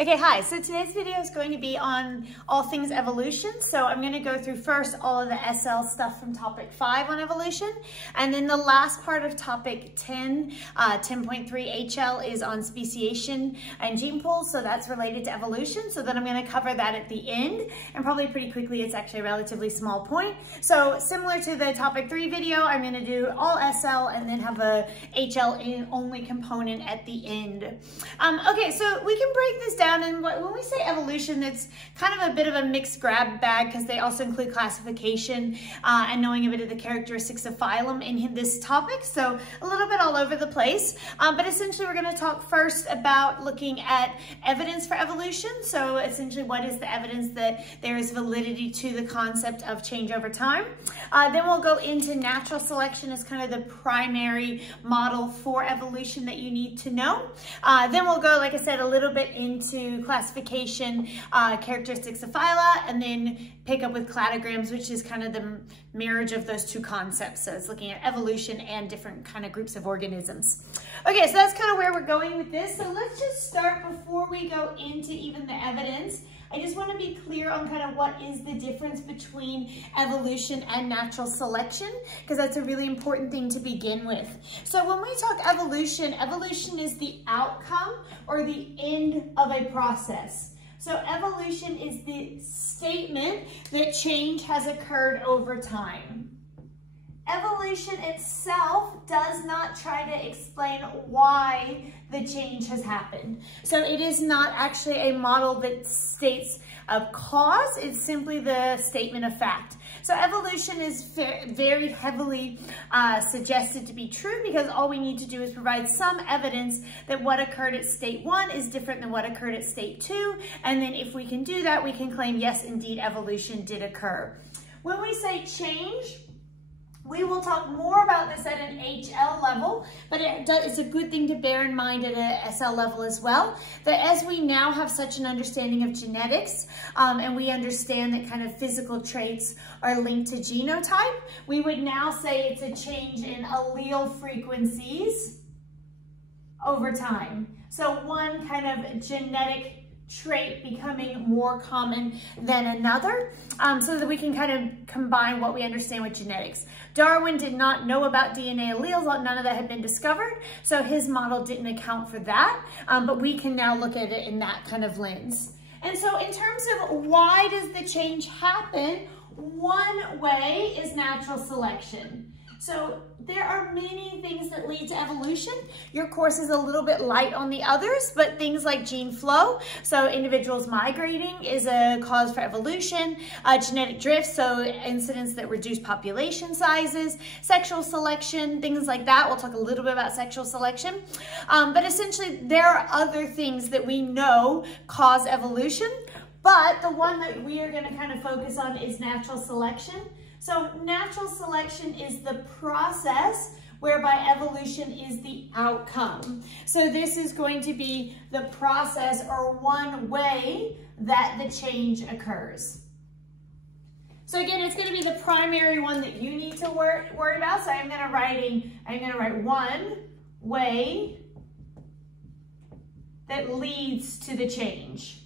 Okay, hi. So today's video is going to be on all things evolution. So I'm going to go through first all of the SL stuff from topic 5 on evolution. And then the last part of topic 10, 10.3 HL is on speciation and gene pools. So that's related to evolution. So then I'm going to cover that at the end and probably pretty quickly. It's actually a relatively small point. So similar to the topic 3 video, I'm going to do all SL and then have a HL only component at the end. Okay, so we can break this down. And when we say evolution, it's kind of a bit of a mixed grab bag because they also include classification and knowing a bit of the characteristics of phylum in this topic. So a little bit all over the place. But essentially, we're going to talk first about looking at evidence for evolution. So essentially, what is the evidence that there is validity to the concept of change over time? Then we'll go into natural selection as kind of the primary model for evolution that you need to know. Then we'll go, like I said, a little bit into classification, characteristics of phyla, and then pick up with cladograms, which is kind of the marriage of those two concepts. So it's looking at evolution and different kind of groups of organisms. Okay, so that's kind of where we're going with this. So let's just start before we go into even the evidence. I just want to be clear on kind of what is the difference between evolution and natural selection, because that's a really important thing to begin with. So when we talk evolution, evolution is the outcome or the end of a process. So evolution is the statement that change has occurred over time. Evolution itself does not try to explain why the change has happened. So it is not actually a model that states a cause, it's simply the statement of fact. So evolution is very heavily suggested to be true because all we need to do is provide some evidence that what occurred at state 1 is different than what occurred at state 2. And then if we can do that, we can claim, yes, indeed, evolution did occur. When we say change, we will talk more about this at an HL level, but it's a good thing to bear in mind at a SL level as well, that as we now have such an understanding of genetics, and we understand that kind of physical traits are linked to genotype, we would now say it's a change in allele frequencies over time. So one kind of genetic trait becoming more common than another, so that we can kind of combine what we understand with genetics. Darwin did not know about DNA alleles, none of that had been discovered, so his model didn't account for that, but we can now look at it in that kind of lens. And so in terms of why does the change happen, one way is natural selection. So there are many things that lead to evolution. Your course is a little bit light on the others, but things like gene flow, so individuals migrating is a cause for evolution, genetic drift, so incidents that reduce population sizes, sexual selection, things like that. We'll talk a little bit about sexual selection. But essentially there are other things that we know cause evolution, but the one that we are going to kind of focus on is natural selection. So natural selection is the process whereby evolution is the outcome. So this is going to be the process or one way that the change occurs. So again, it's going to be the primary one that you need to worry about. So I'm going to write one way that leads to the change.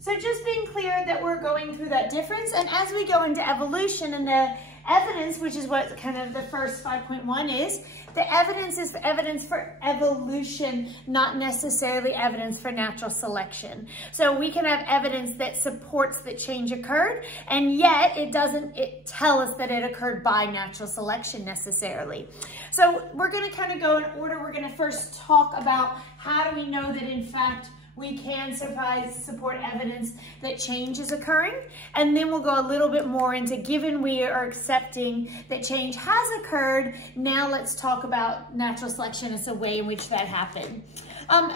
So just being clear that we're going through that difference, and as we go into evolution and the evidence, which is what kind of the first 5.1 is, the evidence is the evidence for evolution, not necessarily evidence for natural selection. So we can have evidence that supports that change occurred, and yet it doesn't tell us that it occurred by natural selection necessarily. So we're going to kind of go in order. We're going to first talk about how do we know that in fact we can support evidence that change is occurring. And then we'll go a little bit more into, given we are accepting that change has occurred, now let's talk about natural selection as a way in which that happened.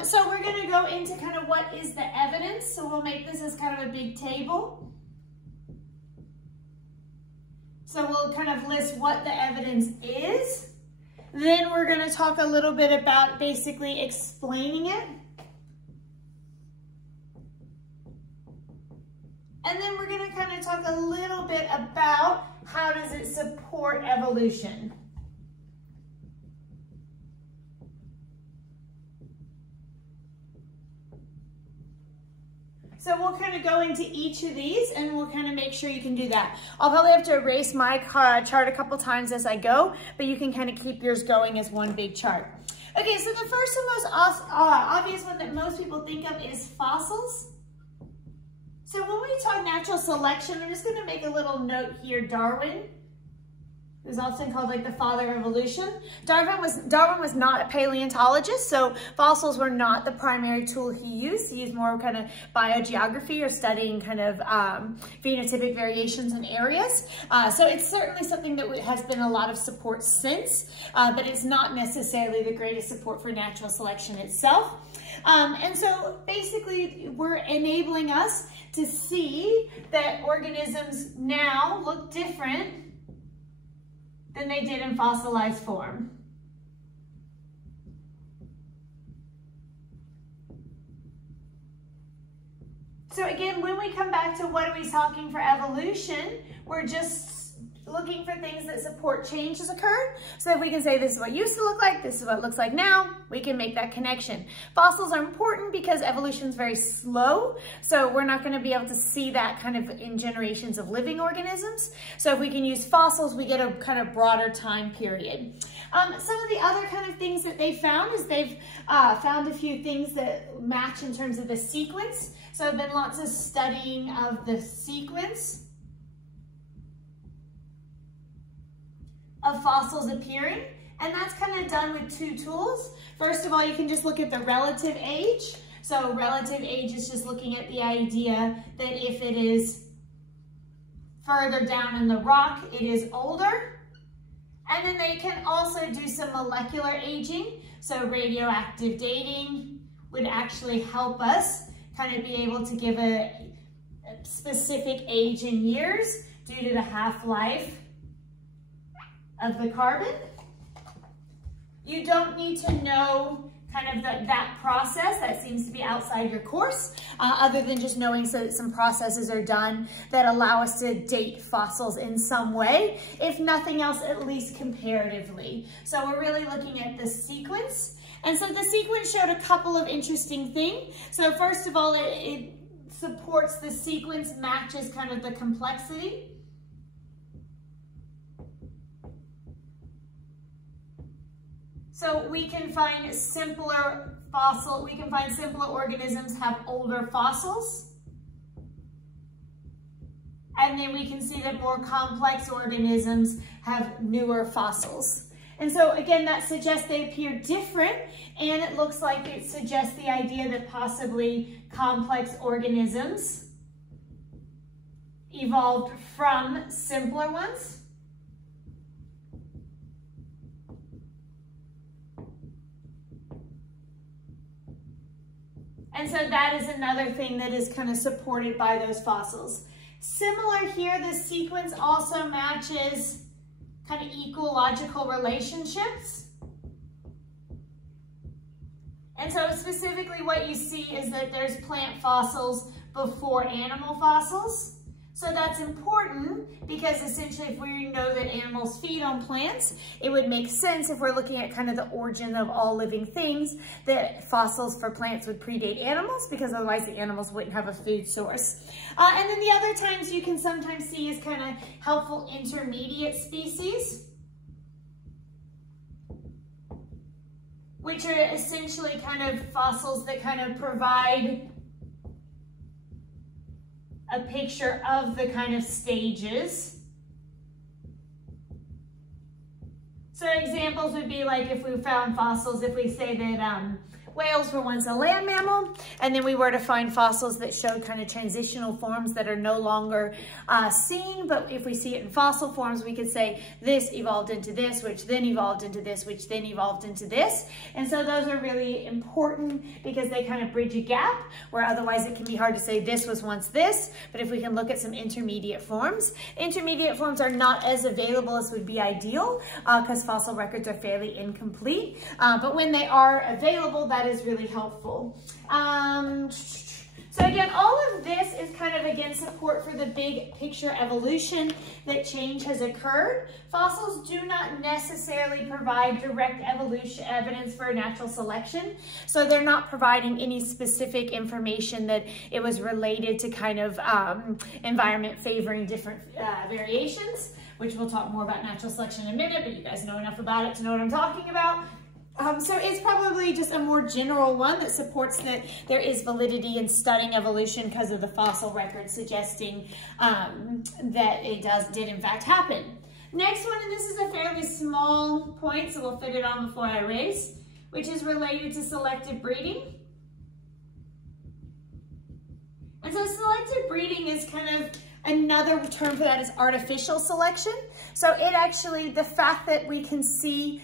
So we're going to go into kind of what is the evidence. So we'll make this as kind of a big table. So we'll kind of list what the evidence is. Then we're going to talk a little bit about basically explaining it. And then we're going to kind of talk a little bit about how does it support evolution. So we'll kind of go into each of these and we'll kind of make sure you can do that. I'll probably have to erase my chart a couple times as I go, but you can kind of keep yours going as one big chart. Okay, so the first and most obvious one that most people think of is fossils. So when we talk natural selection, I'm just going to make a little note here. Darwin, who's often called like the father of evolution. Darwin was not a paleontologist, so fossils were not the primary tool he used. He used more kind of biogeography or studying kind of phenotypic variations in areas. So it's certainly something that has been a lot of support since, but it's not necessarily the greatest support for natural selection itself. And so basically we're enabling us to see that organisms now look different than they did in fossilized form. So again, when we come back to what are we talking for evolution, we're just looking for things that support change has occurred. So if we can say this is what used to look like, this is what it looks like now, we can make that connection. Fossils are important because evolution is very slow. So we're not going to be able to see that kind of in generations of living organisms. So if we can use fossils, we get a kind of broader time period. Some of the other kind of things that they found is they've found a few things that match in terms of the sequence. So there have been lots of studying of the sequence of fossils appearing, and that's kind of done with two tools. First of all, you can just look at the relative age. So relative age is just looking at the idea that if it is further down in the rock, it is older. And then they can also do some molecular aging. So radioactive dating would actually help us kind of be able to give a specific age in years due to the half-life of the carbon. You don't need to know kind of that process. That seems to be outside your course, other than just knowing so that some processes are done that allow us to date fossils in some way, if nothing else, at least comparatively. So we're really looking at the sequence. And so the sequence showed a couple of interesting things. So first of all, it supports the sequence, matches kind of the complexity. So we can find simpler organisms have older fossils. And then we can see that more complex organisms have newer fossils. And so again, that suggests they appear different, and it looks like it suggests the idea that possibly complex organisms evolved from simpler ones. And so that is another thing that is kind of supported by those fossils. Similar here, the sequence also matches kind of ecological relationships. And so specifically what you see is that there's plant fossils before animal fossils. So that's important because essentially if we know that animals feed on plants, it would make sense if we're looking at kind of the origin of all living things that fossils for plants would predate animals, because otherwise the animals wouldn't have a food source. And then the other times you can sometimes see is kind of helpful intermediate species, which are essentially kind of fossils that kind of provide a picture of the kind of stages. So examples would be like if we found fossils, if we say that whales were once a land mammal, and then we were to find fossils that showed kind of transitional forms that are no longer seen, but if we see it in fossil forms, we could say this evolved into this, which then evolved into this, which then evolved into this. And so those are really important because they kind of bridge a gap where otherwise it can be hard to say this was once this, but if we can look at some intermediate forms. Intermediate forms are not as available as would be ideal because fossil records are fairly incomplete, but when they are available, that is really helpful. So So again, all of this is kind of, again, support for the big picture evolution that change has occurred. Fossils do not necessarily provide direct evolution evidence for natural selection. So they're not providing any specific information that it was related to kind of environment favoring different variations, which we'll talk more about natural selection in a minute, but you guys know enough about it to know what I'm talking about. So it's probably just a more general one that supports that there is validity in studying evolution because of the fossil record suggesting that it did in fact happen. Next one, and this is a fairly small point, so we'll fit it on before I erase, which is related to selective breeding. And so selective breeding is kind of another term for that is artificial selection. So it actually, the fact that we can see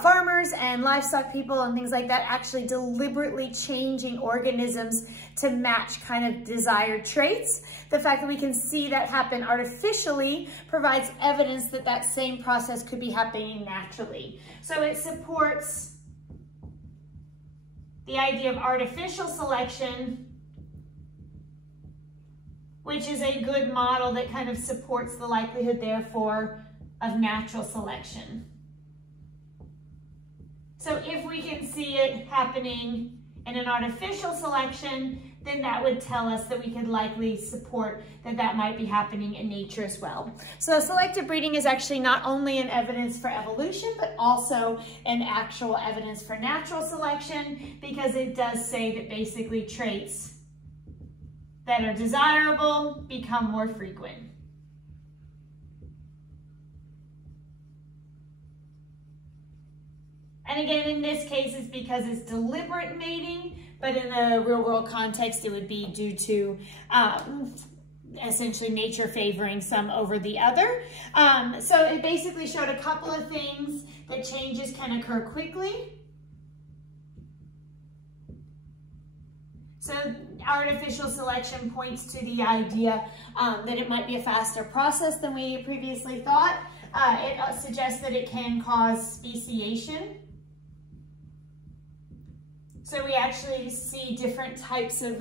farmers and livestock people and things like that actually deliberately changing organisms to match kind of desired traits. The fact that we can see that happen artificially provides evidence that that same process could be happening naturally. So it supports the idea of artificial selection, which is a good model that kind of supports the likelihood, therefore, of natural selection. So if we can see it happening in an artificial selection, then that would tell us that we could likely support that that might be happening in nature as well. So selective breeding is actually not only an evidence for evolution, but also an actual evidence for natural selection, because it does say that basically traits that are desirable become more frequent. And again, in this case, it's because it's deliberate mating, but in the real world context, it would be due to essentially nature favoring some over the other. So it basically showed a couple of things that changes can occur quickly. So artificial selection points to the idea that it might be a faster process than we previously thought. It suggests that it can cause speciation. So we actually see different types of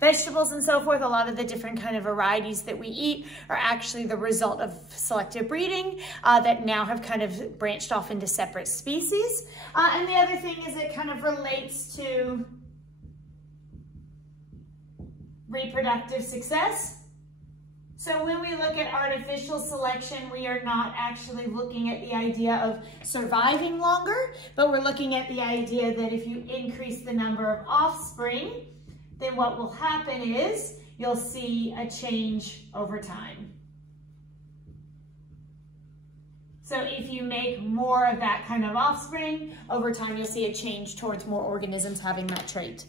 vegetables and so forth. A lot of the different kind of varieties that we eat are actually the result of selective breeding that now have kind of branched off into separate species. And the other thing is it kind of relates to reproductive success. So when we look at artificial selection, we are not actually looking at the idea of surviving longer, but we're looking at the idea that if you increase the number of offspring, then what will happen is you'll see a change over time. So if you make more of that kind of offspring, over time you'll see a change towards more organisms having that trait.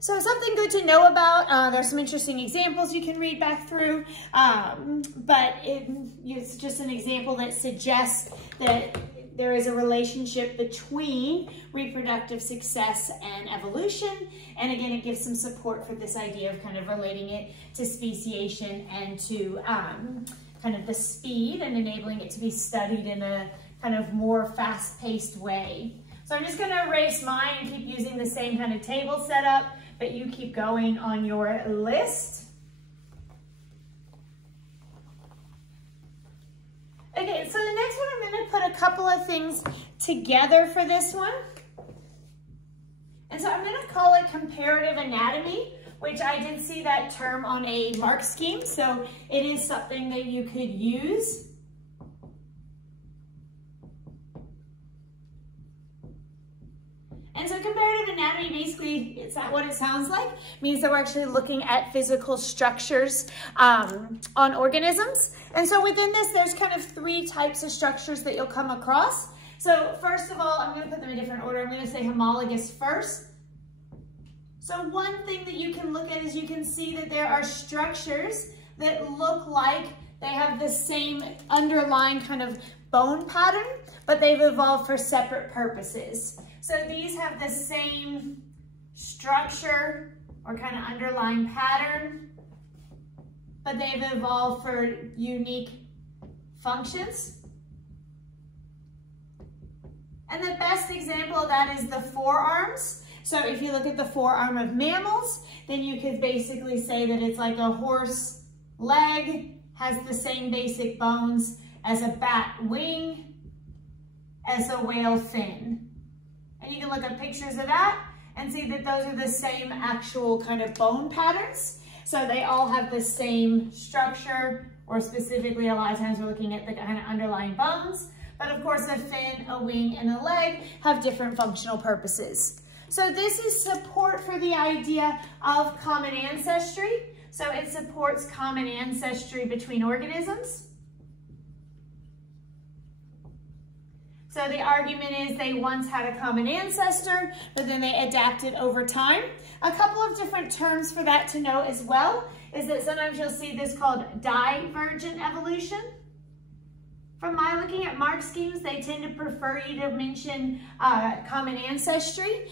So something good to know about. There's some interesting examples you can read back through, but it's just an example that suggests that there is a relationship between reproductive success and evolution. And again, it gives some support for this idea of kind of relating it to speciation and to kind of the speed and enabling it to be studied in a kind of more fast-paced way. So I'm just going to erase mine and keep using the same kind of table setup, but you keep going on your list. Okay, so the next one, I'm going to put a couple of things together for this one. And so I'm going to call it comparative anatomy, which I did see that term on a mark scheme, so it is something that you could use. And so comparative anatomy, basically, it's not what it sounds like. It means that we're actually looking at physical structures on organisms. And so within this, there's kind of three types of structures that you'll come across. So first of all, I'm going to put them in different order. I'm going to say homologous first. So one thing that you can look at is you can see that there are structures that look like they have the same underlying kind of bone pattern, but they've evolved for separate purposes. So these have the same structure or kind of underlying pattern, but they've evolved for unique functions. And the best example of that is the forearms. So if you look at the forearm of mammals, then you could basically say that it's like a horse leg has the same basic bones as a bat wing, as a whale fin. And you can look at pictures of that and see that those are the same actual kind of bone patterns. So they all have the same structure, or specifically a lot of times we're looking at the kind of underlying bones. But of course, a fin, a wing, and a leg have different functional purposes. So this is support for the idea of common ancestry. So it supports common ancestry between organisms. So the argument is they once had a common ancestor, but then they adapted over time. A couple of different terms for that to know as well is that sometimes you'll see this called divergent evolution. From my looking at mark schemes, they tend to prefer you to mention common ancestry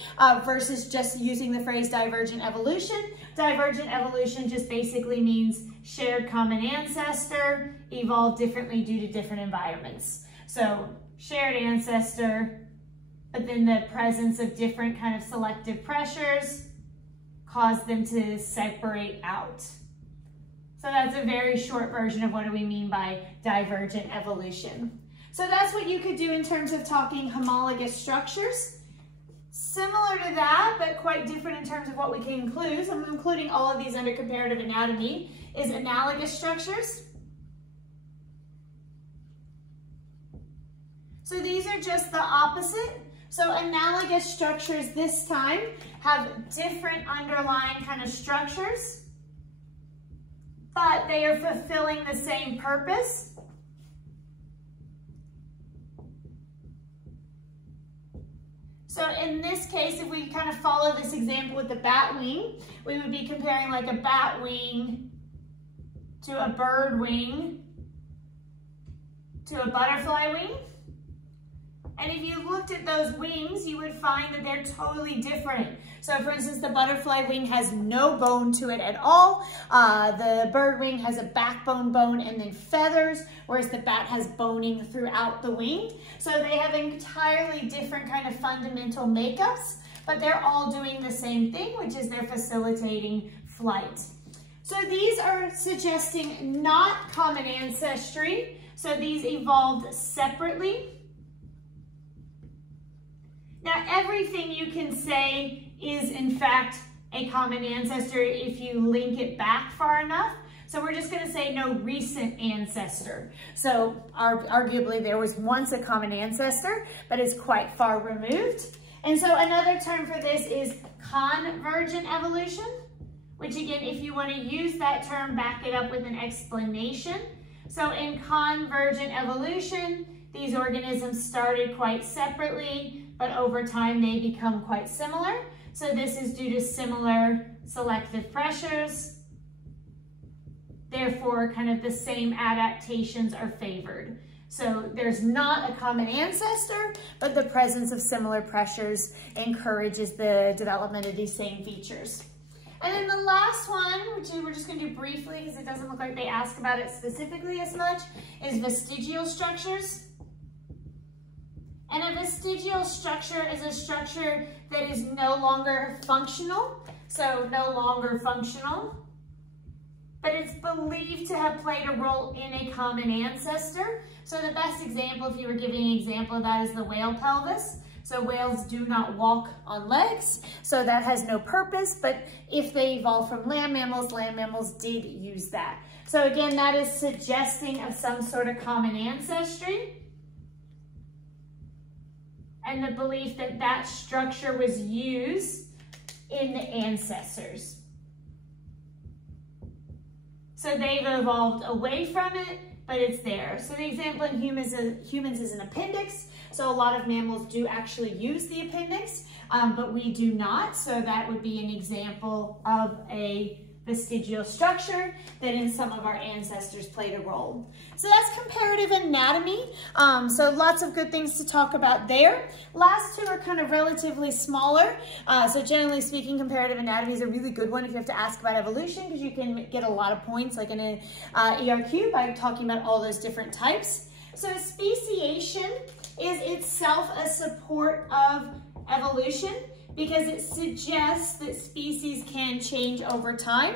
versus just using the phrase divergent evolution. Divergent evolution just basically means shared common ancestor, evolved differently due to different environments. So shared ancestor, but then the presence of different kind of selective pressures caused them to separate out. So that's a very short version of what do we mean by divergent evolution. So that's what you could do in terms of talking homologous structures. Similar to that, but quite different in terms of what we can include. So I'm including all of these under comparative anatomy, is analogous structures. So these are just the opposite. So analogous structures this time have different underlying kind of structures, but they are fulfilling the same purpose. So in this case, if we kind of follow this example with the bat wing, we would be comparing like a bat wing to a bird wing to a butterfly wing. And if you looked at those wings, you would find that they're totally different. So for instance, the butterfly wing has no bone to it at all. The bird wing has a backbone bone and then feathers, whereas the bat has boning throughout the wing. So they have entirely different kind of fundamental makeups, but they're all doing the same thing, which is they're facilitating flight. So these are suggesting not common ancestry. So these evolved separately. Now, everything you can say is, in fact, a common ancestor if you link it back far enough. So we're just going to say no recent ancestor. So arguably there was once a common ancestor, but it's quite far removed. And so another term for this is convergent evolution, which again, if you want to use that term, back it up with an explanation. So in convergent evolution, these organisms started quite separately, but over time they become quite similar. So this is due to similar selective pressures. Therefore, kind of the same adaptations are favored. So there's not a common ancestor, but the presence of similar pressures encourages the development of these same features. And then the last one, which we're just going to do briefly because it doesn't look like they ask about it specifically as much, is vestigial structures. And a vestigial structure is a structure that is no longer functional, so no longer functional, but it's believed to have played a role in a common ancestor. So the best example, if you were giving an example of that, is the whale pelvis. So whales do not walk on legs, so that has no purpose, but if they evolved from land mammals did use that. So again, that is suggesting of some sort of common ancestry, and the belief that that structure was used in the ancestors. So they've evolved away from it, but it's there. So the example in humans is an appendix. So a lot of mammals do actually use the appendix, but we do not. So that would be an example of a vestigial structure that in some of our ancestors played a role. So that's comparative anatomy. So lots of good things to talk about there. Last two are kind of relatively smaller. So generally speaking, comparative anatomy is a really good one if you have to ask about evolution, because you can get a lot of points like in an ERQ by talking about all those different types. So speciation is itself a support of evolution, because it suggests that species can change over time.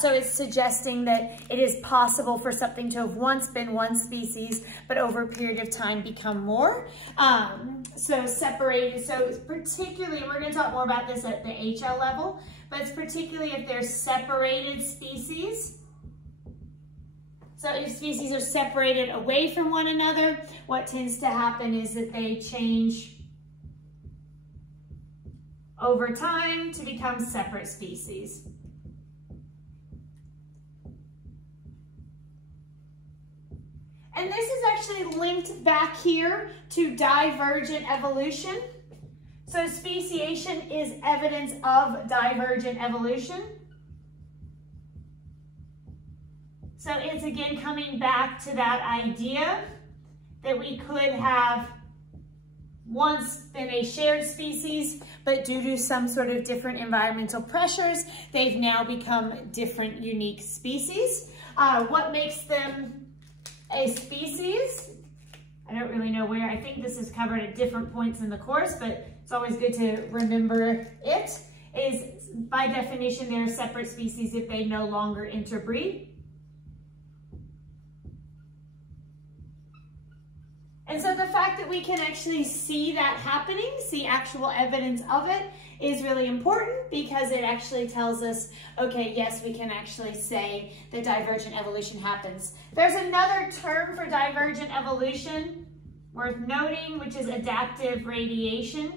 So it's suggesting that it is possible for something to have once been one species, but over a period of time become more. So separated, so it's particularly, and we're going to talk more about this at the HL level, but it's particularly if they're separated species. So if species are separated away from one another, what tends to happen is that they change over time to become separate species. And this is actually linked back here to divergent evolution. So speciation is evidence of divergent evolution. So it's again coming back to that idea that we could have once been a shared species, but due to some sort of different environmental pressures, they've now become different, unique species. What makes them a species? I don't really know where. I think this is covered at different points in the course, but it's always good to remember it, is by definition, they're a separate species if they no longer interbreed. And so the fact that we can actually see that happening, see actual evidence of it, is really important because it actually tells us, okay, yes, we can actually say that divergent evolution happens. There's another term for divergent evolution worth noting, which is adaptive radiation.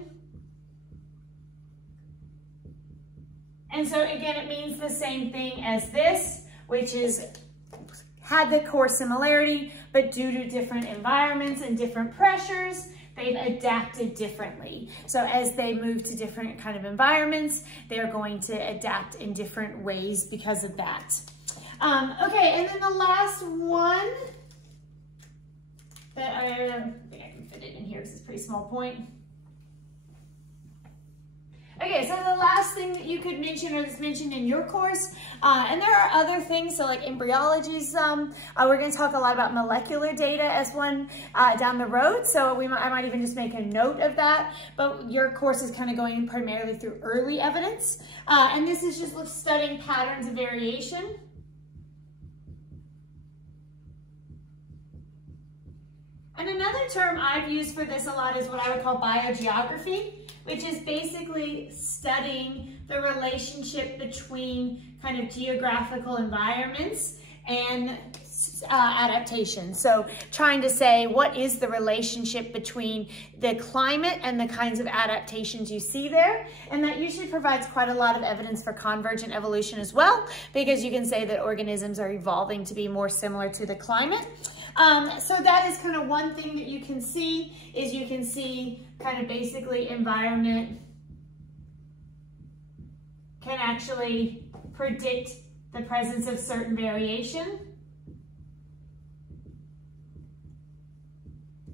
And so again, it means the same thing as this, which is had the core similarity, but due to different environments and different pressures, they've adapted differently. So as they move to different kind of environments, they're going to adapt in different ways because of that. Okay, and then the last one that I think I can fit it in here because it's a pretty small point. Okay, so the last thing that you could mention or that's mentioned in your course, and there are other things, so like embryology, we're going to talk a lot about molecular data as one down the road, so I might even just make a note of that, but your course is kind of going primarily through early evidence, and this is just studying patterns of variation. And another term I've used for this a lot is what I would call biogeography, which is basically studying the relationship between kind of geographical environments and adaptation. So trying to say, what is the relationship between the climate and the kinds of adaptations you see there? And that usually provides quite a lot of evidence for convergent evolution as well, because you can say that organisms are evolving to be more similar to the climate. So that is kind of one thing that you can see, is you can see kind of basically environment can actually predict the presence of certain variation.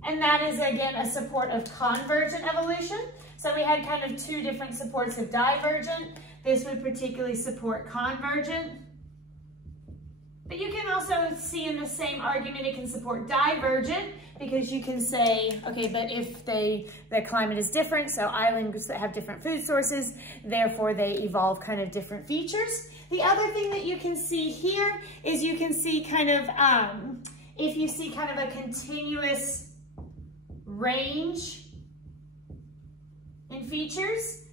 And that is, again, a support of convergent evolution. So we had kind of two different supports of divergent. This would particularly support convergent. But you can also see in the same argument it can support divergent, because you can say, okay, but if the climate is different, so islands that have different food sources, therefore they evolve kind of different features. The other thing that you can see here is you can see kind of, if you see kind of a continuous range in features,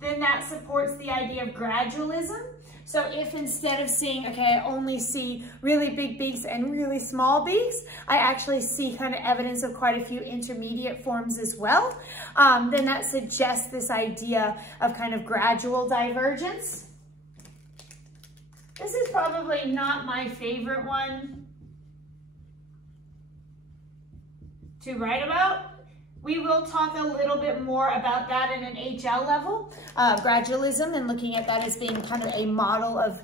then that supports the idea of gradualism. So if instead of seeing, okay, I only see really big beaks and really small beaks, I actually see kind of evidence of quite a few intermediate forms as well, then that suggests this idea of kind of gradual divergence. This is probably not my favorite one to write about. We will talk a little bit more about that in an HL level, gradualism, and looking at that as being kind of a model of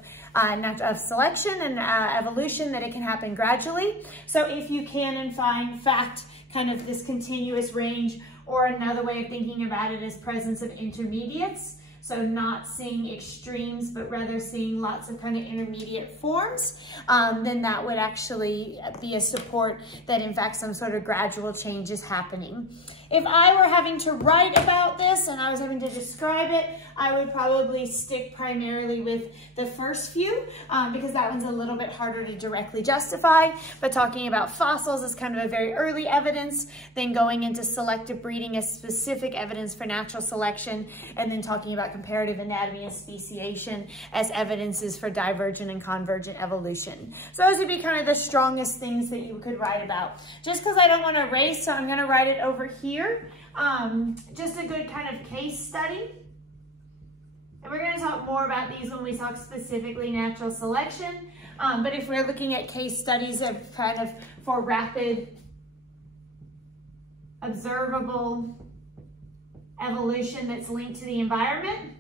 selection and evolution, that it can happen gradually. So if you can, in fact, kind of this continuous range, or another way of thinking about it is presence of intermediates. so not seeing extremes, but rather seeing lots of kind of intermediate forms, then that would actually be a support that in fact some sort of gradual change is happening. If I were having to write about this and I was having to describe it, I would probably stick primarily with the first few because that one's a little bit harder to directly justify. But talking about fossils is kind of a very early evidence, then going into selective breeding as specific evidence for natural selection, and then talking about comparative anatomy and speciation as evidences for divergent and convergent evolution. So those would be kind of the strongest things that you could write about. Just because I don't want to erase, so I'm going to write it over here. Just a good kind of case study. And we're going to talk more about these when we talk specifically natural selection. But if we're looking at case studies of kind of for rapid observable evolution that's linked to the environment,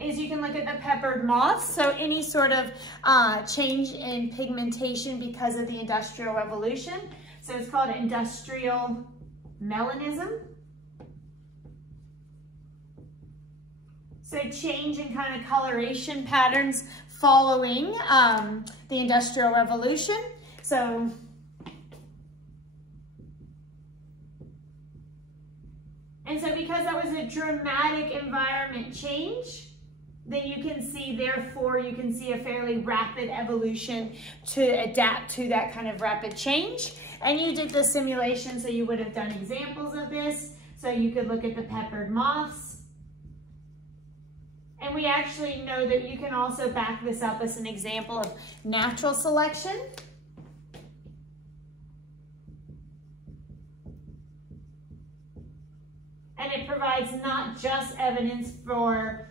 is you can look at the peppered moths. So any sort of change in pigmentation because of the Industrial Revolution. So it's called industrial melanism. So change in kind of coloration patterns following the Industrial Revolution. So because that was a dramatic environment change, then you can see, therefore, you can see a fairly rapid evolution to adapt to that kind of rapid change. And you did the simulation, so you would have done examples of this. So you could look at the peppered moths. And we actually know that you can also back this up as an example of natural selection. And it provides not just evidence for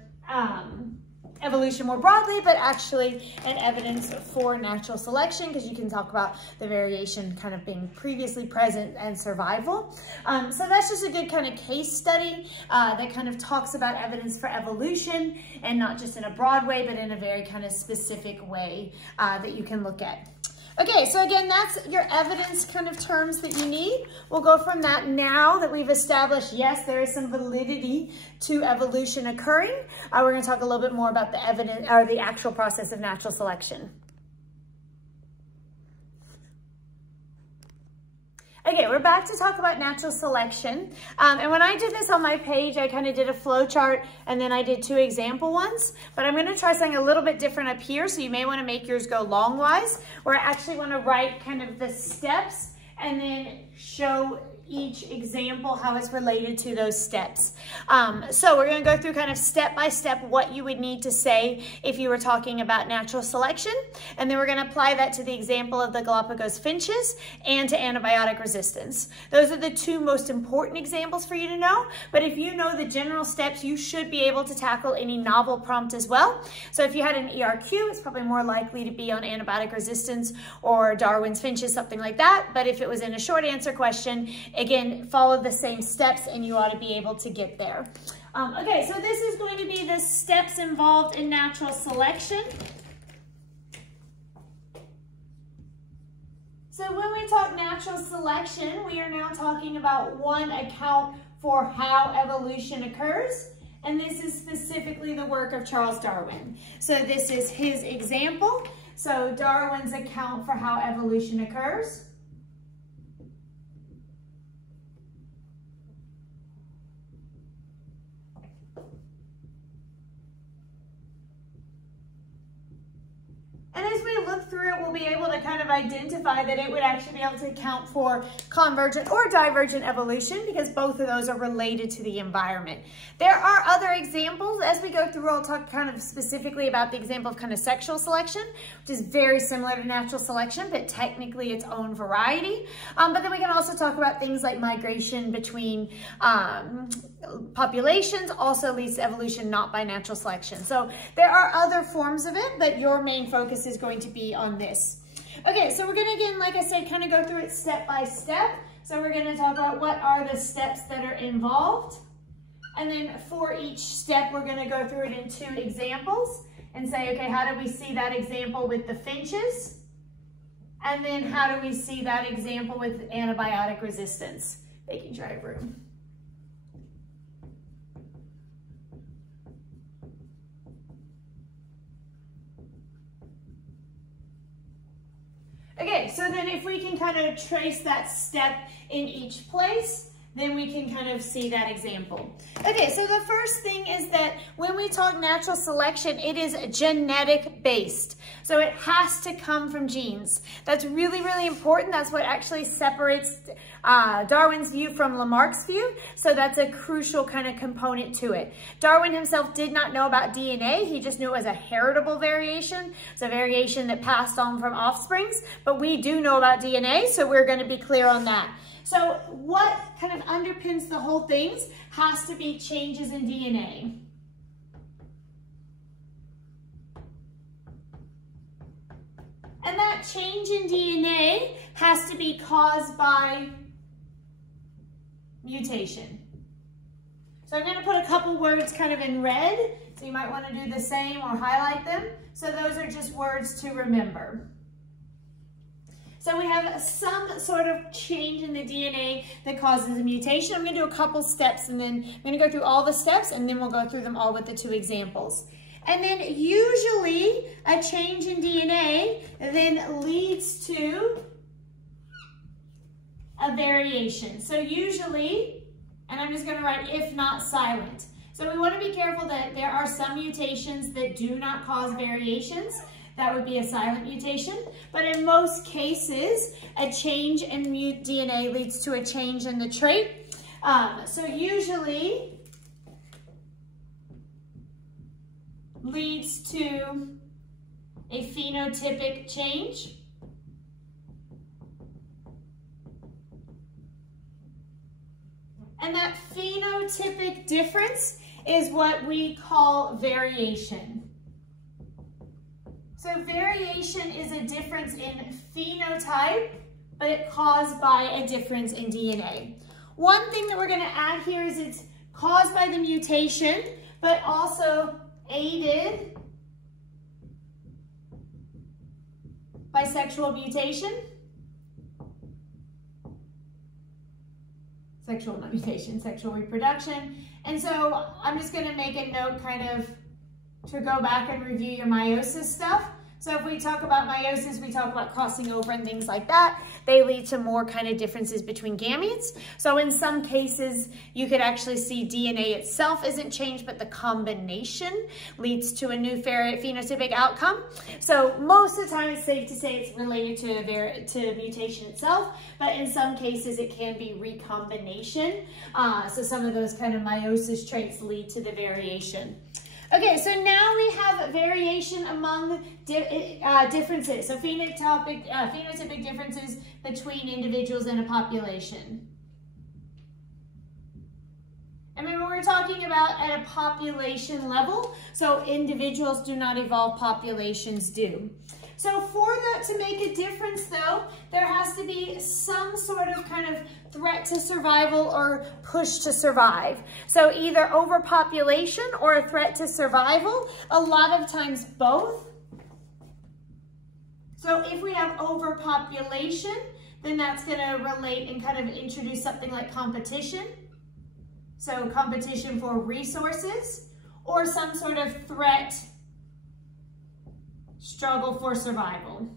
evolution more broadly, but actually an evidence for natural selection, because you can talk about the variation kind of being previously present and survival. So that's just a good kind of case study that kind of talks about evidence for evolution, and not just in a broad way, but in a very kind of specific way that you can look at. Okay, so again, that's your evidence kind of terms that you need. We'll go from that now that we've established, yes, there is some validity to evolution occurring. We're going to talk a little bit more about the evidence, or the actual process of natural selection. Okay, we're back to talk about natural selection. And when I did this on my page, I kind of did a flow chart and then I did 2 example ones. But I'm going to try something a little bit different up here, so you may want to make yours go longwise, where I actually want to write kind of the steps and then show each example how it's related to those steps. So we're going to go through kind of step by step what you would need to say if you were talking about natural selection, and then we're going to apply that to the example of the Galapagos finches and to antibiotic resistance. Those are the 2 most important examples for you to know, but if you know the general steps, you should be able to tackle any novel prompt as well. So if you had an ERQ, it's probably more likely to be on antibiotic resistance or Darwin's finches, something like that. But if it was in a short answer question, again, follow the same steps and you ought to be able to get there. Okay, so this is going to be the steps involved in natural selection. So when we talk natural selection, we are now talking about one account for how evolution occurs. And this is specifically the work of Charles Darwin. So this is his example. So Darwin's account for how evolution occurs. And as we look through it, we'll be able to kind of identify that it would actually be able to account for convergent or divergent evolution, because both of those are related to the environment. There are other examples. As we go through, I'll talk kind of specifically about the example of kind of sexual selection, which is very similar to natural selection, but technically its own variety. But then we can also talk about things like migration between populations also leads to evolution not by natural selection. So there are other forms of it, but your main focus is going to be on this. Okay, so we're going to, again, like I said, kind of go through it step by step. So we're going to talk about what are the steps that are involved. And then for each step, we're going to go through it in 2 examples and say, okay, how do we see that example with the finches? And then how do we see that example with antibiotic resistance? Making sure I have room. Okay, so then if we can kind of trace that step in each place, then we can kind of see that example. Okay, so the first thing is that when we talk natural selection, it is genetic based. So it has to come from genes. That's really, really important. That's what actually separates Darwin's view from Lamarck's view. So that's a crucial kind of component to it. Darwin himself did not know about DNA. He just knew it was a heritable variation. It's a variation that passed on from offsprings, but we do know about DNA, so we're going to be clear on that. So what kind of underpins the whole thing has to be changes in DNA. And that change in DNA has to be caused by mutation. So I'm going to put a couple words kind of in red, so you might want to do the same or highlight them. So those are just words to remember. So we have some sort of change in the DNA that causes a mutation. I'm going to do a couple steps, and then I'm going to go through all the steps, and then we'll go through them all with the 2 examples. And then usually a change in DNA then leads to a variation. So usually, and I'm just going to write if not silent. So we want to be careful that there are some mutations that do not cause variations. That would be a silent mutation. But in most cases, a change in DNA leads to a change in the trait. So usually leads to a phenotypic change. And that phenotypic difference is what we call variation. So variation is a difference in phenotype, but it's caused by a difference in DNA. One thing that we're going to add here is it's caused by the mutation, but also aided by sexual mutation. Sexual reproduction. And so I'm just going to make a note kind of to go back and review your meiosis stuff. So if we talk about meiosis, we talk about crossing over and things like that. They lead to more kind of differences between gametes. So in some cases, you could actually see DNA itself isn't changed, but the combination leads to a new phenotypic outcome. So most of the time, it's safe to say it's related to mutation itself, but in some cases, it can be recombination. So some of those kind of meiosis traits lead to the variation. Okay, so now we have variation among differences, so phenotypic differences between individuals in a population. And remember, we're talking about at a population level, so individuals do not evolve, populations do. So for that to make a difference though, there has to be some sort of kind of threat to survival or push to survive. So either overpopulation or a threat to survival, a lot of times both. So if we have overpopulation, then that's going to relate and kind of introduce something like competition. So competition for resources or some sort of threat, struggle for survival.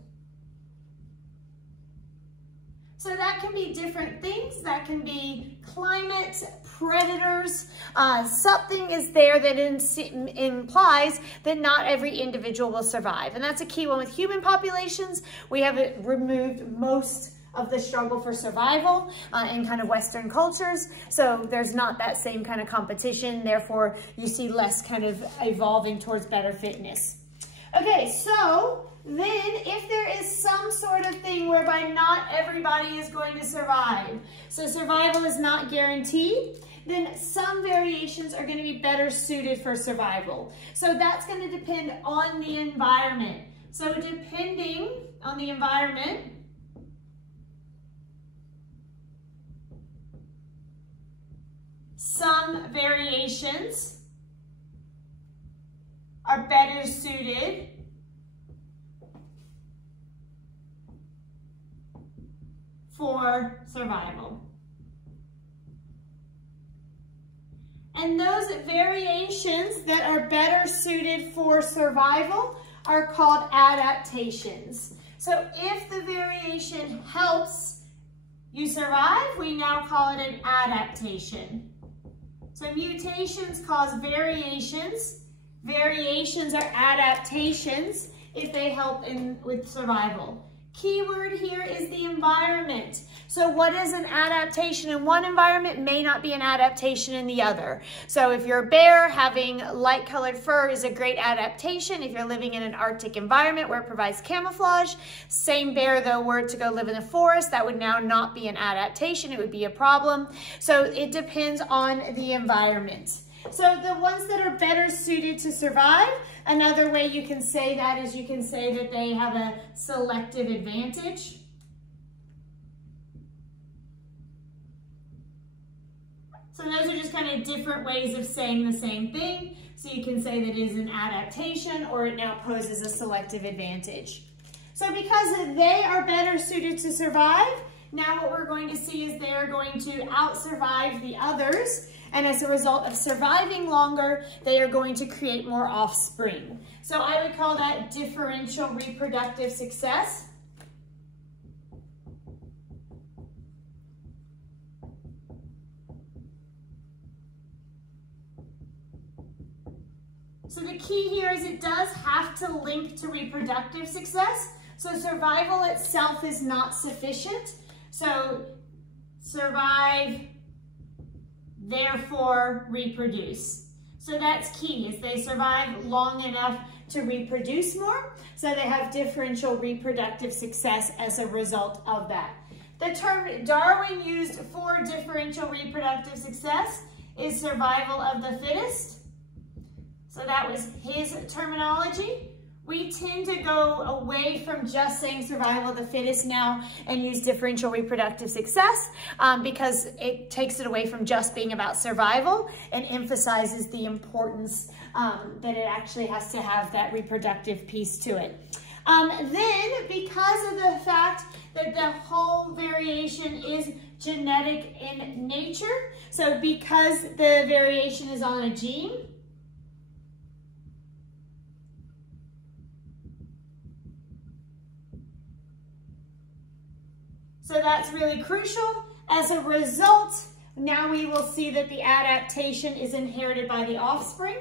So that can be different things. That can be climate, predators. Something is there that implies that not every individual will survive. And that's a key one with human populations. We have removed most of the struggle for survival in kind of Western cultures. So there's not that same kind of competition. Therefore, you see less kind of evolving towards better fitness. Okay, so then if there is some sort of thing whereby not everybody is going to survive, so survival is not guaranteed, then some variations are going to be better suited for survival. So that's going to depend on the environment. So depending on the environment, some variations are better suited for survival. And those variations that are better suited for survival are called adaptations. So if the variation helps you survive, we now call it an adaptation. So mutations cause variations. Variations are adaptations if they help with survival. Keyword here is the environment. So what is an adaptation in one environment may not be an adaptation in the other. So if you're a bear, having light colored fur is a great adaptation. If you're living in an Arctic environment where it provides camouflage, same bear though were to go live in the forest, that would now not be an adaptation, it would be a problem. So it depends on the environment. So the ones that are better suited to survive, another way you can say that is you can say that they have a selective advantage. So those are just kind of different ways of saying the same thing. So you can say that it is an adaptation or it now poses a selective advantage. So because they are better suited to survive, now what we're going to see is they are going to out-survive the others. And as a result of surviving longer, they are going to create more offspring. So I would call that differential reproductive success. So the key here is it does have to link to reproductive success. So survival itself is not sufficient. So survive, therefore reproduce. So that's key, is they survive long enough to reproduce more. So they have differential reproductive success as a result of that. The term Darwin used for differential reproductive success is survival of the fittest. So that was his terminology. We tend to go away from just saying survival of the fittest now and use differential reproductive success because it takes it away from just being about survival and emphasizes the importance that it actually has to have that reproductive piece to it. Then, because of the fact that the whole variation is genetic in nature, so because the variation is on a gene, so that's really crucial. As a result, now we will see that the adaptation is inherited by the offspring.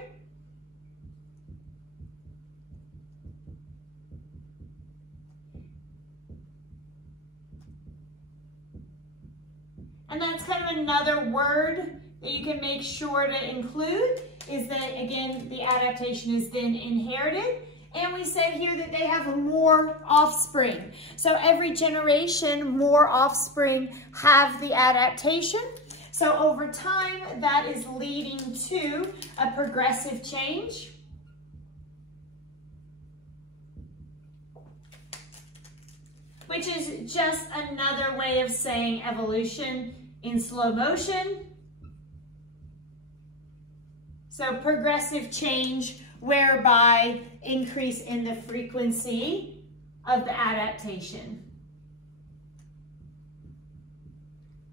And that's kind of another word that you can make sure to include is that, again, the adaptation is then inherited. And we said here that they have more offspring. So every generation, more offspring have the adaptation. So over time, that is leading to a progressive change. Which is just another way of saying evolution in slow motion. So progressive change, whereby increase in the frequency of the adaptation.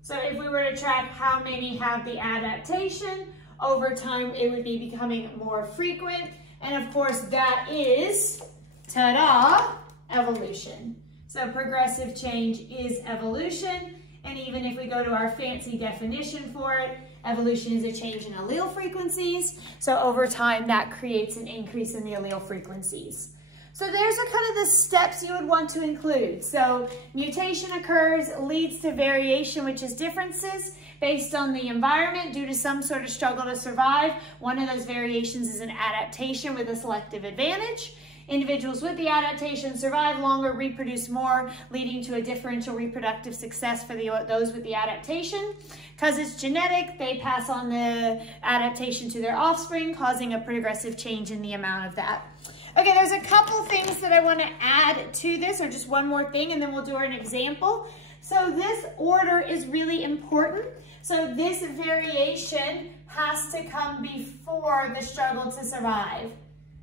So if we were to track how many have the adaptation, over time it would be becoming more frequent. And of course that is, ta-da, evolution. So progressive change is evolution. And even if we go to our fancy definition for it, evolution is a change in allele frequencies. So over time, that creates an increase in the allele frequencies. So there's kind of the steps you would want to include. So mutation occurs, leads to variation, which is differences based on the environment due to some sort of struggle to survive. One of those variations is an adaptation with a selective advantage. Individuals with the adaptation survive longer, reproduce more, leading to a differential reproductive success for those with the adaptation. Because it's genetic, they pass on the adaptation to their offspring, causing a progressive change in the amount of that. Okay, there's a couple things that I want to add to this, or just one more thing, and then we'll do an example. So this order is really important. So this variation has to come before the struggle to survive.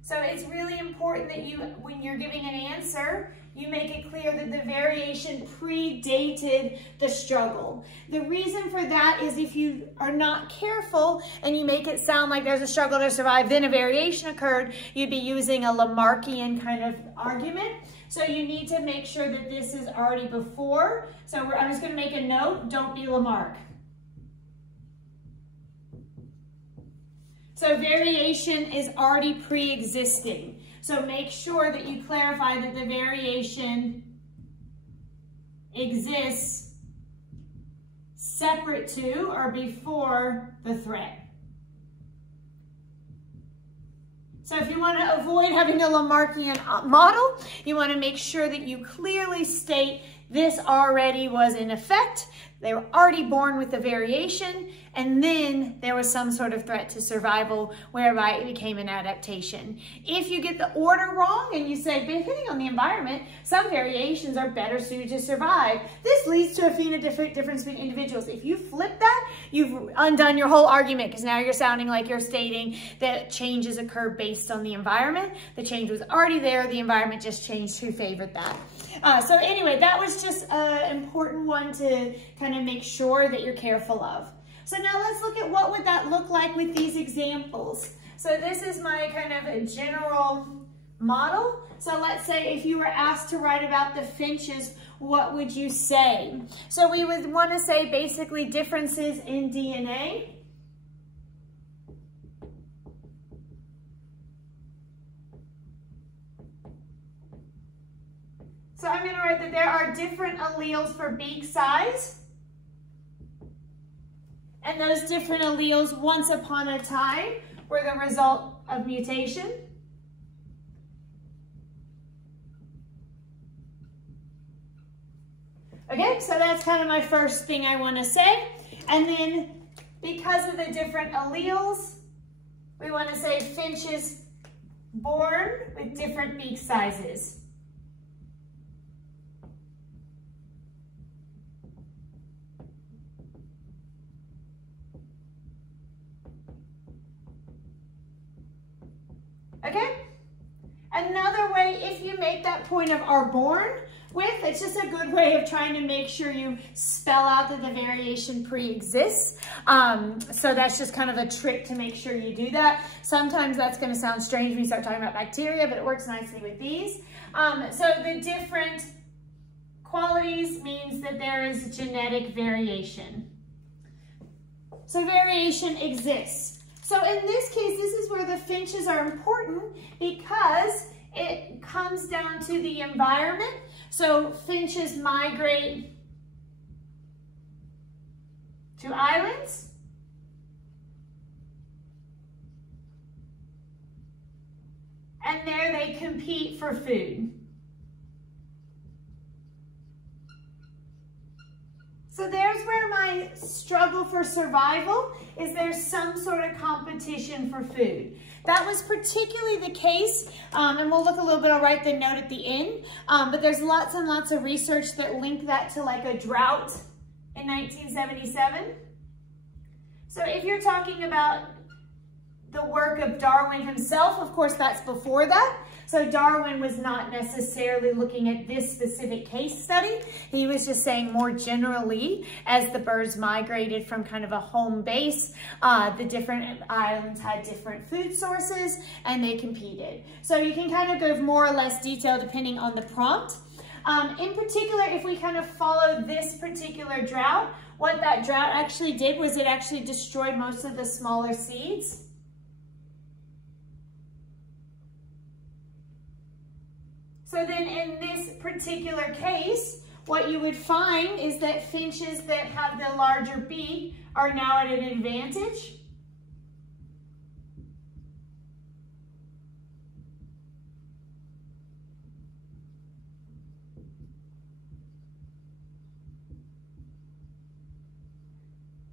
So it's really important that when you're giving an answer, you make it clear that the variation predated the struggle. The reason for that is if you are not careful and you make it sound like there's a struggle to survive, then a variation occurred, you'd be using a Lamarckian kind of argument. So you need to make sure that this is already before. So I'm just going to make a note, don't be Lamarck. So variation is already pre-existing. So make sure that you clarify that the variation exists separate to or before the threat. So if you want to avoid having a Lamarckian model, you want to make sure that you clearly state this already was in effect. They were already born with the variation, and then there was some sort of threat to survival whereby it became an adaptation. If you get the order wrong and you say, depending on the environment, some variations are better suited to survive, this leads to a phenotypic difference between individuals. If you flip that, you've undone your whole argument, because now you're sounding like you're stating that changes occur based on the environment. The change was already there, the environment just changed who favored that. So anyway, that was just an important one to kind of make sure that you're careful of. So now let's look at what would that look like with these examples. So this is my kind of a general model. So let's say if you were asked to write about the finches, what would you say? So we would want to say basically differences in DNA. So I'm going to write that there are different alleles for beak size. And those different alleles, once upon a time, were the result of mutation. Okay, so that's kind of my first thing I want to say. And then, because of the different alleles, we want to say finches born with different beak sizes. Okay? Another way, if you make that point of are born with, it's just a good way of trying to make sure you spell out that the variation pre-exists. So that's just kind of a trick to make sure you do that. Sometimes that's going to sound strange when you start talking about bacteria, but it works nicely with these. So the different qualities means that there is genetic variation. So variation exists. So in this case, this is where the finches are important because it comes down to the environment. So finches migrate to islands. And there they compete for food. So there's where my struggle for survival is. There's some sort of competition for food. That was particularly the case, and we'll look a little bit, I'll write the note at the end, but there's lots and lots of research that link that to like a drought in 1977. So if you're talking about the work of Darwin himself, of course that's before that. So Darwin was not necessarily looking at this specific case study. He was just saying more generally, as the birds migrated from kind of a home base, the different islands had different food sources and they competed. So you can kind of go more or less detail depending on the prompt. In particular, if we kind of follow this particular drought, what that drought actually did was it actually destroyed most of the smaller seeds. So then in this particular case, what you would find is that finches that have the larger beak are now at an advantage.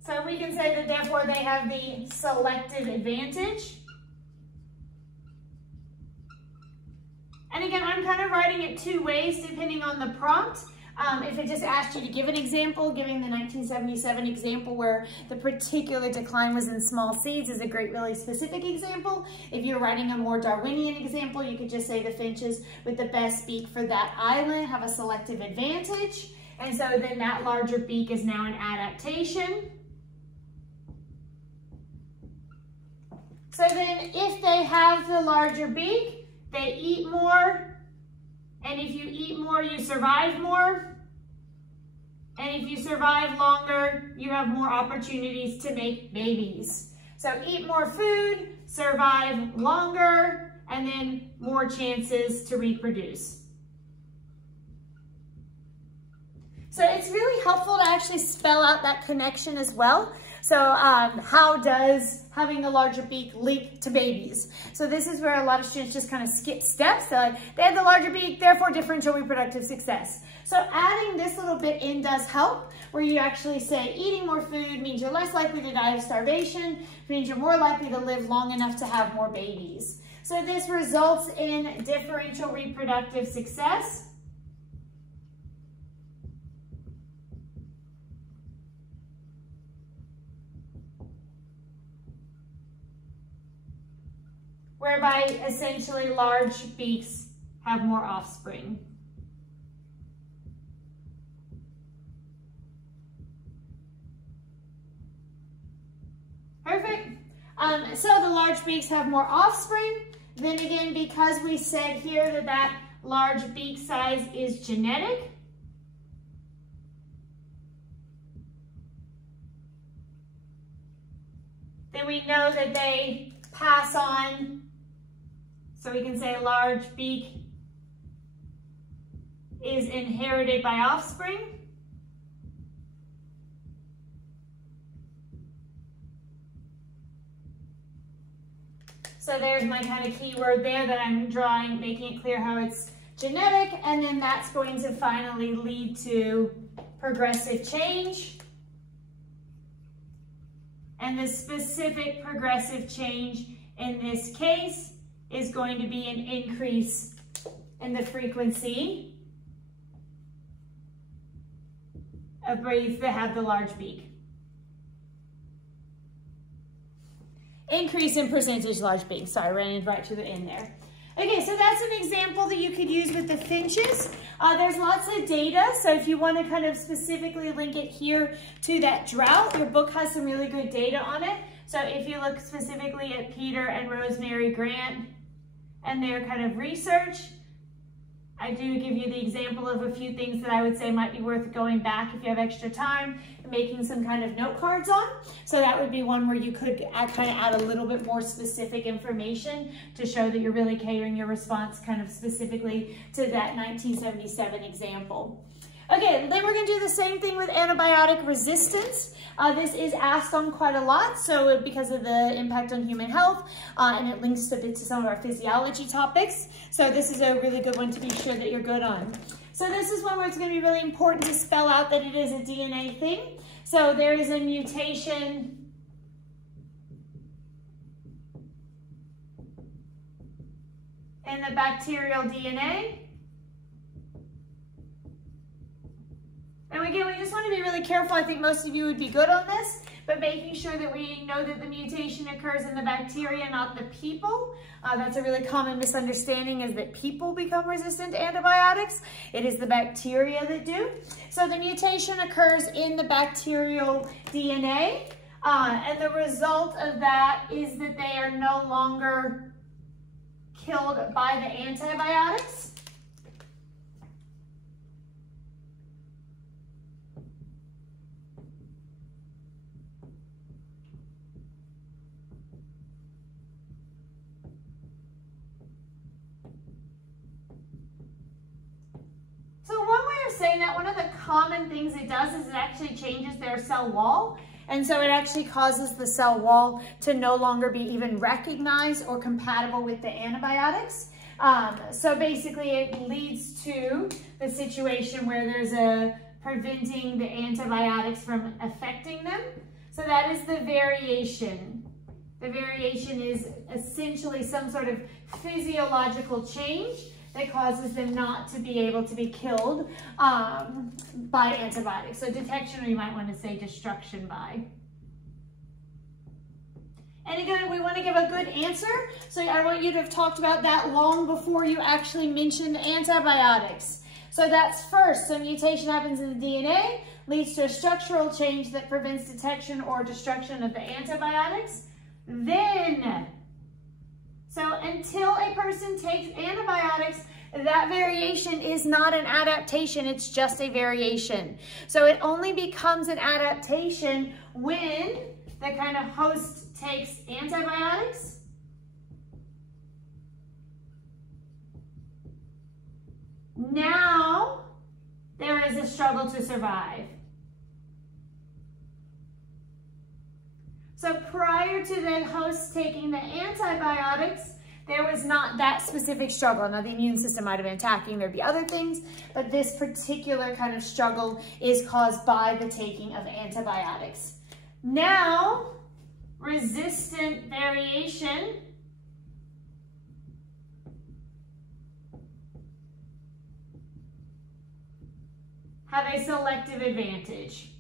So we can say that therefore they have the selective advantage. And again, I'm kind of writing it two ways depending on the prompt. If it just asked you to give an example, giving the 1977 example where the particular decline was in small seeds is a great, really specific example. If you're writing a more Darwinian example, you could just say the finches with the best beak for that island have a selective advantage. And so then that larger beak is now an adaptation. So then if they have the larger beak, they eat more. And if you eat more, you survive more. And if you survive longer, you have more opportunities to make babies. So eat more food, survive longer, and then more chances to reproduce. So it's really helpful to actually spell out that connection as well. So how does having a larger beak link to babies? So this is where a lot of students just kind of skip steps. They're like, they have the larger beak, therefore differential reproductive success. So adding this little bit in does help, where you actually say eating more food means you're less likely to die of starvation, means you're more likely to live long enough to have more babies. So this results in differential reproductive success. Whereby essentially large beaks have more offspring. Perfect. So the large beaks have more offspring. Then again, because we said here that that large beak size is genetic, then we know that they pass on. So we can say a large beak is inherited by offspring. So there's my kind of keyword there that I'm drawing, making it clear how it's genetic, and then that's going to finally lead to progressive change. And the specific progressive change in this case is going to be an increase in the frequency of breeds that have the large beak. Increase in percentage large beak. Sorry, ran right to the end there. Okay, so that's an example that you could use with the finches. There's lots of data, so if you want to kind of specifically link it here to that drought, your book has some really good data on it. So if you look specifically at Peter and Rosemary Grant and their kind of research, I do give you the example of a few things that I would say might be worth going back if you have extra time and making some kind of note cards on. So that would be one where you could kind of add a little bit more specific information to show that you're really catering your response kind of specifically to that 1977 example. Okay, then we're going to do the same thing with antibiotic resistance. This is asked on quite a lot, so because of the impact on human health, and it links a bit to some of our physiology topics. So this is a really good one to be sure that you're good on. So this is one where it's going to be really important to spell out that it is a DNA thing. So there is a mutation in the bacterial DNA. And again, we just want to be really careful. I think most of you would be good on this, but making sure that we know that the mutation occurs in the bacteria, not the people. That's a really common misunderstanding, is that people become resistant to antibiotics. It is the bacteria that do. So the mutation occurs in the bacterial DNA, and the result of that is that they are no longer killed by the antibiotics. Saying that, one of the common things it does is it actually changes their cell wall. And so it actually causes the cell wall to no longer be even recognized or compatible with the antibiotics. So basically it leads to the situation where there's a preventing the antibiotics from affecting them. So that is the variation. The variation is essentially some sort of physiological change that causes them not to be able to be killed by antibiotics. So detection, or you might want to say destruction by. And again, we want to give a good answer. So I want you to have talked about that long before you actually mentioned antibiotics. So that's first, so mutation happens in the DNA, leads to a structural change that prevents detection or destruction of the antibiotics. Then, so until a person takes antibiotics, that variation is not an adaptation, it's just a variation. So it only becomes an adaptation when the kind of host takes antibiotics now there is a struggle to survive. So prior to the host taking the antibiotics, there was not that specific struggle. Now the immune system might have been attacking, there'd be other things, but this particular kind of struggle is caused by the taking of antibiotics. Now, resistant variation have a selective advantage.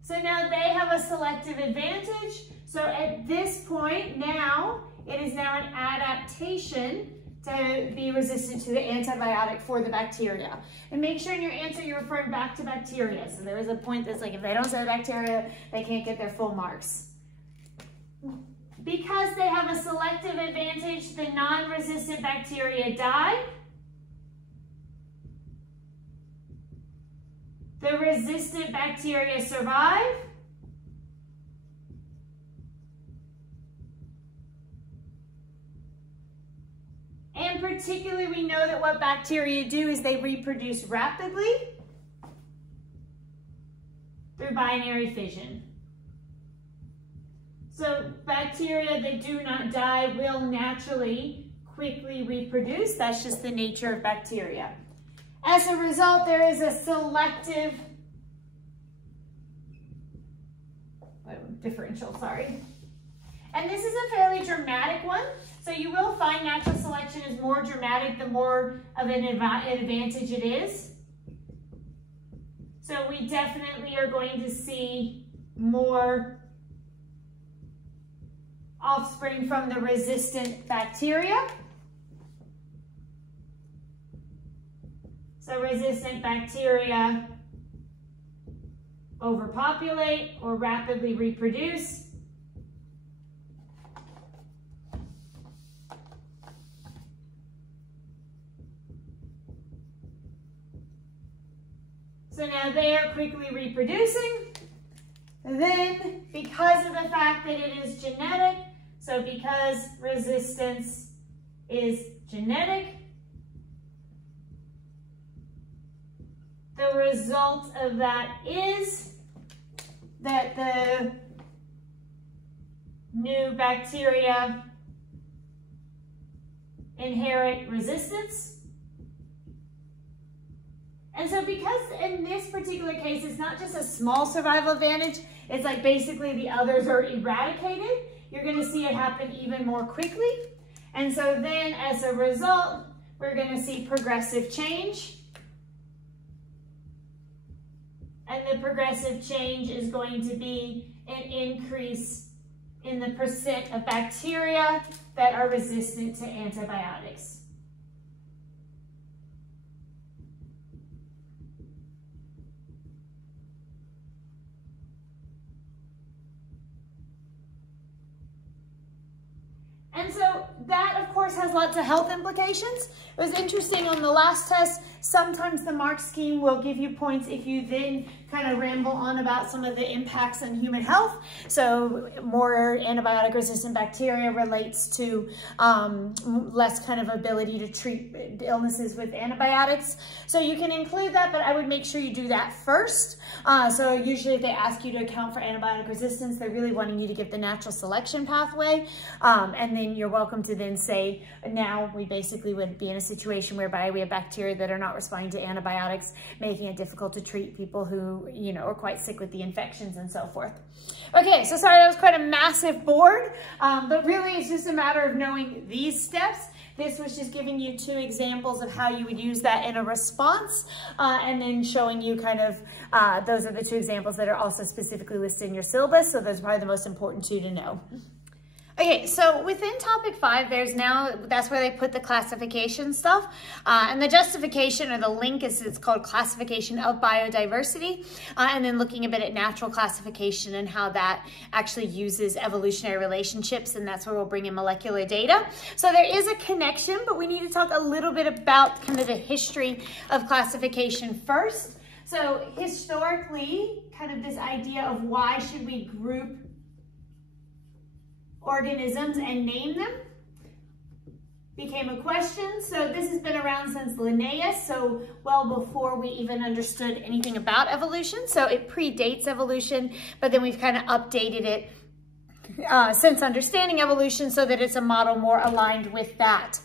So now they have a selective advantage. So at this point now, it is now an adaptation to be resistant to the antibiotic for the bacteria. And make sure in your answer you're referring back to bacteria. So there is a point that's like, if they don't say bacteria, they can't get their full marks. Because they have a selective advantage, the non-resistant bacteria die. The resistant bacteria survive. And particularly, we know that what bacteria do is they reproduce rapidly through binary fission. So bacteria that do not die will naturally quickly reproduce. That's just the nature of bacteria. As a result, there is a selective differential, sorry. And this is a fairly dramatic one. So you will find natural selection is more dramatic the more of an advantage it is. So we definitely are going to see more offspring from the resistant bacteria. So resistant bacteria overpopulate or rapidly reproduce. So now they are quickly reproducing. Then, because of the fact that it is genetic, so because resistance is genetic, the result of that is that the new bacteria inherit resistance. And so because in this particular case, it's not just a small survival advantage, it's like basically the others are eradicated, you're going to see it happen even more quickly. And so then as a result, we're going to see progressive change. And the progressive change is going to be an increase in the percent of bacteria that are resistant to antibiotics. And so that, of course, has lots of health implications. It was interesting on the last test, sometimes the mark scheme will give you points if you then kind of ramble on about some of the impacts on human health. So more antibiotic resistant bacteria relates to less kind of ability to treat illnesses with antibiotics. So you can include that, but I would make sure you do that first. So usually if they ask you to account for antibiotic resistance, they're really wanting you to give the natural selection pathway. And then you're welcome to to then say, now we basically would be in a situation whereby we have bacteria that are not responding to antibiotics, making it difficult to treat people who, you know, are quite sick with the infections and so forth. Okay, so sorry, that was quite a massive board, but really it's just a matter of knowing these steps. This was just giving you 2 examples of how you would use that in a response, and then showing you kind of, those are the 2 examples that are also specifically listed in your syllabus, so those are probably the most important 2 to know. Okay, so within topic 5, that's where they put the classification stuff. And the justification or the link it's called classification of biodiversity. And then looking a bit at natural classification and how that actually uses evolutionary relationships. And that's where we'll bring in molecular data. So there is a connection, but we need to talk a little bit about kind of the history of classification first. So historically, kind of this idea of why should we group organisms and name them became a question. So this has been around since Linnaeus, so well before we even understood anything about evolution. So it predates evolution, but then we've kind of updated it since understanding evolution so that it's a model more aligned with that.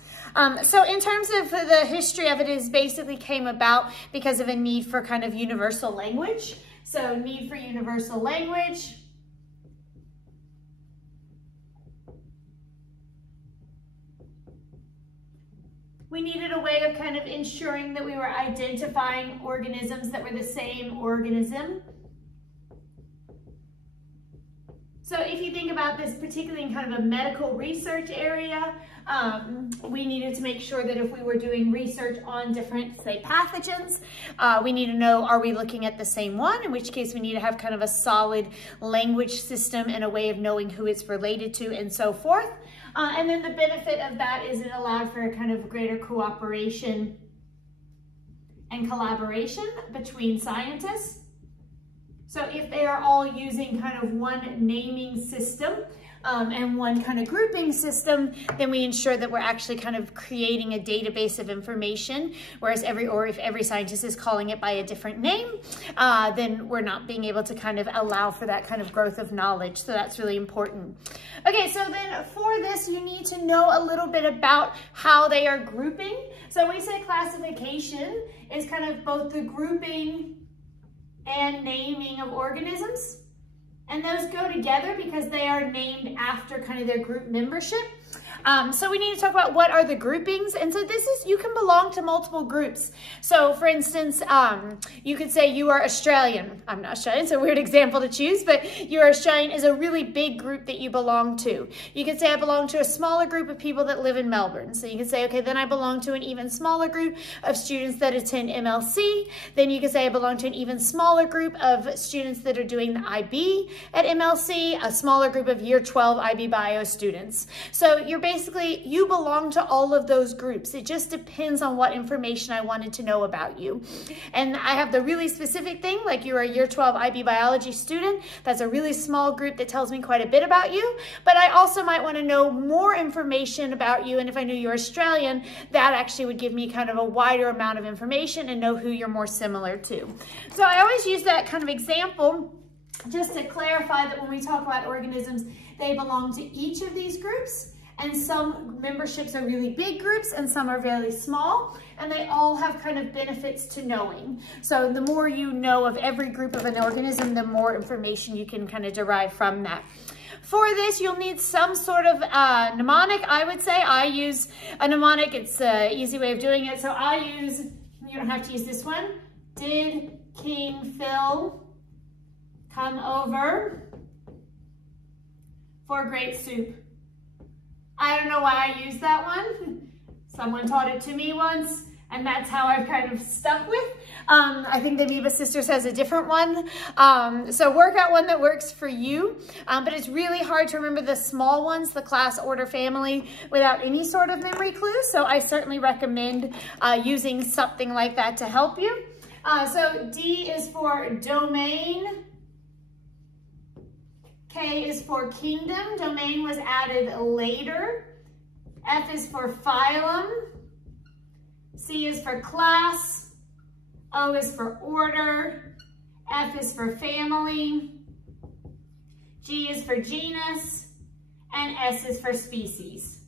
So in terms of the history of it, is basically came about because of a need for kind of universal language. So need for universal language. We needed a way of kind of ensuring that we were identifying organisms that were the same organism. So if you think about this, particularly in kind of a medical research area, we needed to make sure that if we were doing research on different, say, pathogens, we need to know, are we looking at the same one? In which case we need to have kind of a solid language system and a way of knowing who it's related to and so forth. And then the benefit of that is it allowed for a kind of greater cooperation and collaboration between scientists. So if they are all using kind of one naming system and one kind of grouping system, then we ensure that we're actually kind of creating a database of information, whereas if every scientist is calling it by a different name, then we're not being able to kind of allow for that kind of growth of knowledge. So that's really important. Okay, so then for this, you need to know a little bit about how they are grouping. So we say classification is kind of both the grouping and naming of organisms. And those go together because they are named after kind of their group membership. So we need to talk about what are the groupings. And so this is, you can belong to multiple groups. So for instance, you could say you are Australian. I'm not Australian, it's a weird example to choose, but you are Australian is a really big group that you belong to. You could say I belong to a smaller group of people that live in Melbourne. So you could say, okay, then I belong to an even smaller group of students that attend MLC. Then you could say I belong to an even smaller group of students that are doing the IB at MLC, a smaller group of year 12 IB Bio students. So you're basically, you belong to all of those groups. It just depends on what information I wanted to know about you. And I have the really specific thing, like you're a year 12 IB biology student. That's a really small group that tells me quite a bit about you. But I also might want to know more information about you. And if I knew you're Australian, that actually would give me kind of a wider amount of information and know who you're more similar to. So I always use that kind of example just to clarify that when we talk about organisms, they belong to each of these groups. And some memberships are really big groups and some are very small, and they all have kind of benefits to knowing. So the more you know of every group of an organism, the more information you can kind of derive from that. For this, you'll need some sort of mnemonic. I would say I use a mnemonic. It's an easy way of doing it. So I use, you don't have to use this one. Did King Phil come over for grape soup? I don't know why I used that one. Someone taught it to me once, and that's how I've kind of stuck with. I think the Amoeba Sisters has a different one. So work out one that works for you. But it's really hard to remember the small ones, the class, order, family, without any sort of memory clues. So I certainly recommend using something like that to help you. So D is for domain. K is for kingdom. Domain was added later. F is for phylum. C is for class. O is for order. F is for family. G is for genus. And S is for species.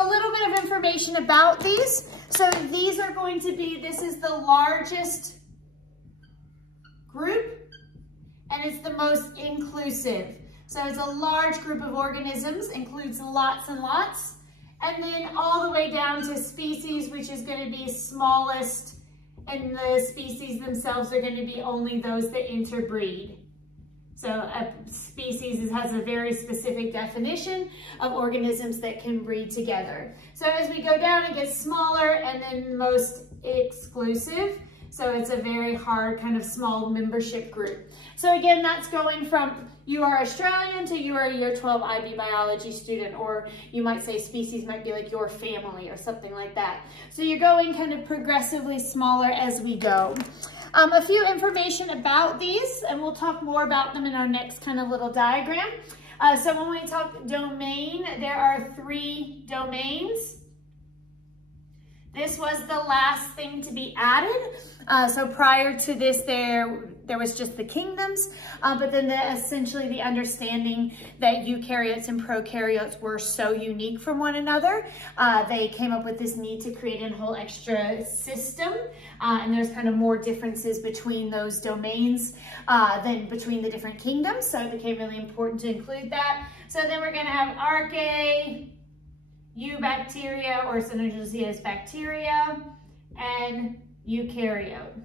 a little bit of information about these. So these are going to be, this is the largest group, and it's the most inclusive. So it's a large group of organisms, includes lots and lots. And then all the way down to species, which is going to be smallest, and the species themselves are going to be only those that interbreed. So a species has a very specific definition of organisms that can breed together. So as we go down, it gets smaller, and then most exclusive. So it's a very hard kind of small membership group. So again, that's going from you are Australian to you are a year 12 IB biology student, or you might say species might be like your family or something like that. So you're going kind of progressively smaller as we go. A few information about these, and we'll talk more about them in our next kind of little diagram. So when we talk domain, there are 3 domains. This was the last thing to be added. So prior to this, there was just the kingdoms, but then essentially the understanding that eukaryotes and prokaryotes were so unique from one another, they came up with this need to create a whole extra system, and there's kind of more differences between those domains than between the different kingdoms, so it became really important to include that. So then we're going to have archaea, eubacteria, or sometimes you'll see as bacteria, and eukaryote.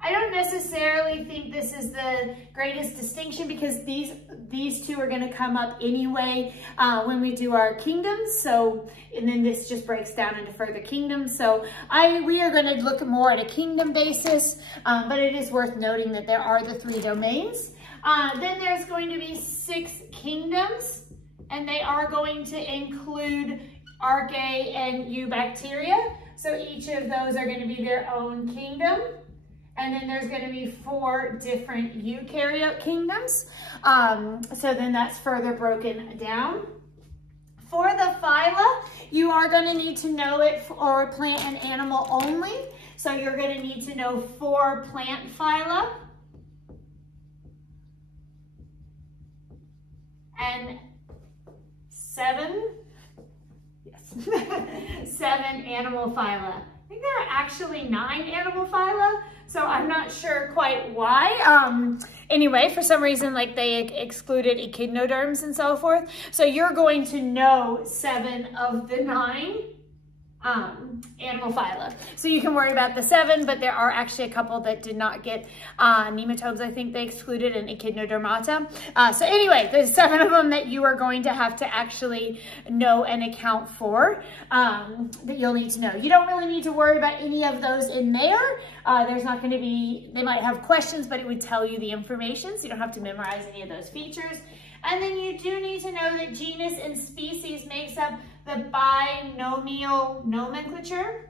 I don't necessarily think this is the greatest distinction because these two are going to come up anyway when we do our kingdoms. So, and then this just breaks down into further kingdoms. So we are going to look more at a kingdom basis, but it is worth noting that there are the 3 domains. Then there's going to be 6 kingdoms, and they are going to include archaea and eubacteria. So each of those are going to be their own kingdom. And then there's going to be 4 different eukaryote kingdoms. So then that's further broken down. For the phyla, you are going to need to know it for plant and animal only. So you're going to need to know 4 plant phyla and 7 animal phyla. I think there are actually 9 animal phyla, so I'm not sure quite why. Anyway, for some reason, like they excluded echidnoderms and so forth. So you're going to know 7 of the 9 animal phyla. So you can worry about the 7, but there are actually a couple that did not get nematodes. I think they excluded, an echidnodermata. So anyway, there's 7 of them that you are going to have to actually know and account for that you'll need to know. You don't really need to worry about any of those in there. There's not going to be, they might have questions, but it would tell you the information, so you don't have to memorize any of those features. And then you do need to know that genus and species makes up the binomial nomenclature,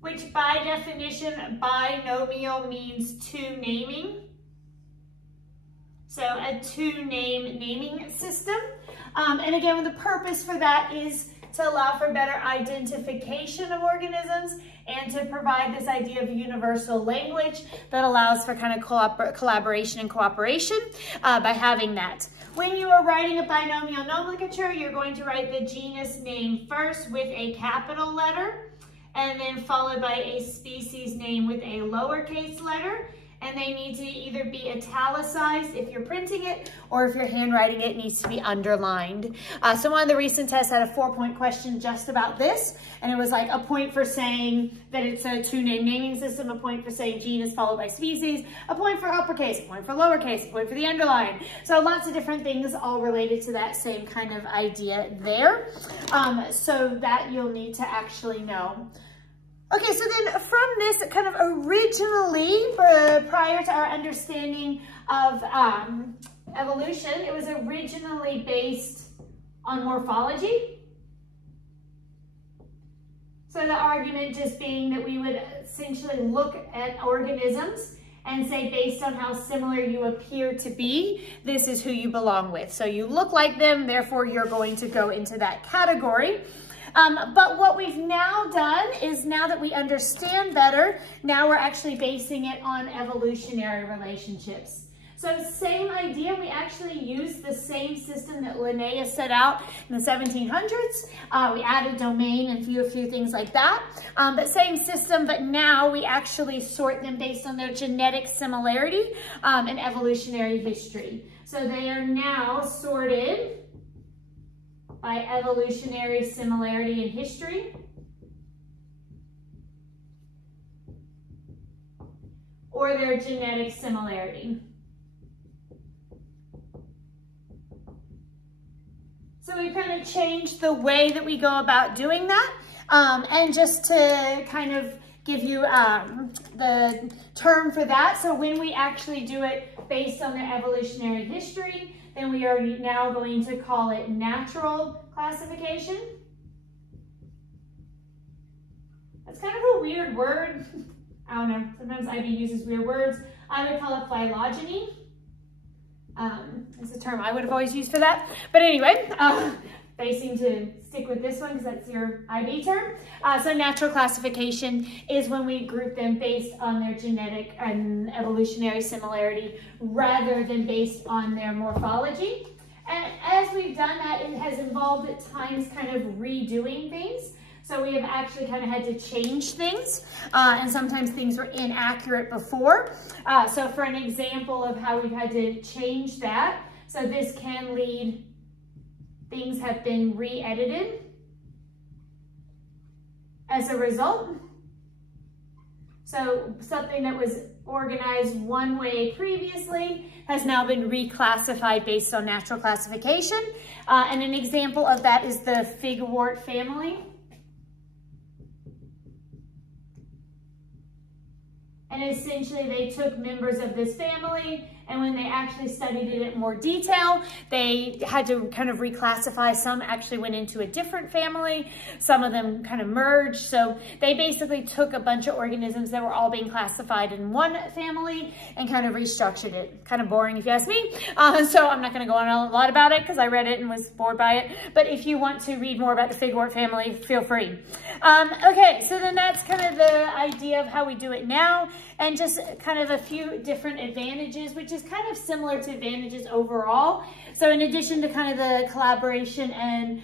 which by definition, binomial means 2 naming. So a 2-name naming system. And again, the purpose for that is to allow for better identification of organisms and to provide this idea of universal language that allows for kind of collaboration and cooperation by having that. When you are writing a binomial nomenclature, you're going to write the genus name first with a capital letter, and then followed by a species name with a lowercase letter. And they need to either be italicized if you're printing it, or if you're handwriting it, it needs to be underlined. So one of the recent tests had a 4-point question just about this, and it was like a point for saying that it's a 2-name naming system, a point for saying genus followed by species, a point for uppercase, a point for lowercase, a point for the underline. So lots of different things all related to that same kind of idea there. So that you'll need to actually know. Okay, so then from this kind of originally, prior to our understanding of evolution, it was originally based on morphology. So the argument just being that we would essentially look at organisms and say, based on how similar you appear to be, this is who you belong with. So you look like them, therefore you're going to go into that category. But what we've now done is, now that we understand better, now we're actually basing it on evolutionary relationships. So same idea, we actually used the same system that Linnaeus set out in the 1700s. We added domain and a few things like that, but same system, but now we actually sort them based on their genetic similarity and evolutionary history. So they are now sorted by evolutionary similarity and history, or their genetic similarity. So we kind of changed the way that we go about doing that. And just to kind of give you the term for that, so when we actually do it based on their evolutionary history, then we are now going to call it natural classification. That's kind of a weird word. I don't know, sometimes IB uses weird words. I would call it phylogeny. It's a term I would have always used for that. But anyway, basing to stick with this one because that's your IB term. So natural classification is when we group them based on their genetic and evolutionary similarity rather than based on their morphology. And as we've done that, it has involved at times kind of redoing things. So we have actually kind of had to change things, and sometimes things were inaccurate before. So for an example of how we've had to change that, so this can lead, things have been re-edited as a result. So something that was organized one way previously has now been reclassified based on natural classification. And an example of that is the figwort family. And essentially they took members of this family, and when they actually studied it in more detail, they had to kind of reclassify. Some actually went into a different family. Some of them kind of merged. So they basically took a bunch of organisms that were all being classified in one family and kind of restructured it. Kind of boring if you ask me. So I'm not going to go on a lot about it because I read it and was bored by it. But if you want to read more about the figwort family, feel free. Okay, so then that's kind of the idea of how we do it now, and just kind of a few different advantages, which is kind of similar to advantages overall. So in addition to kind of the collaboration and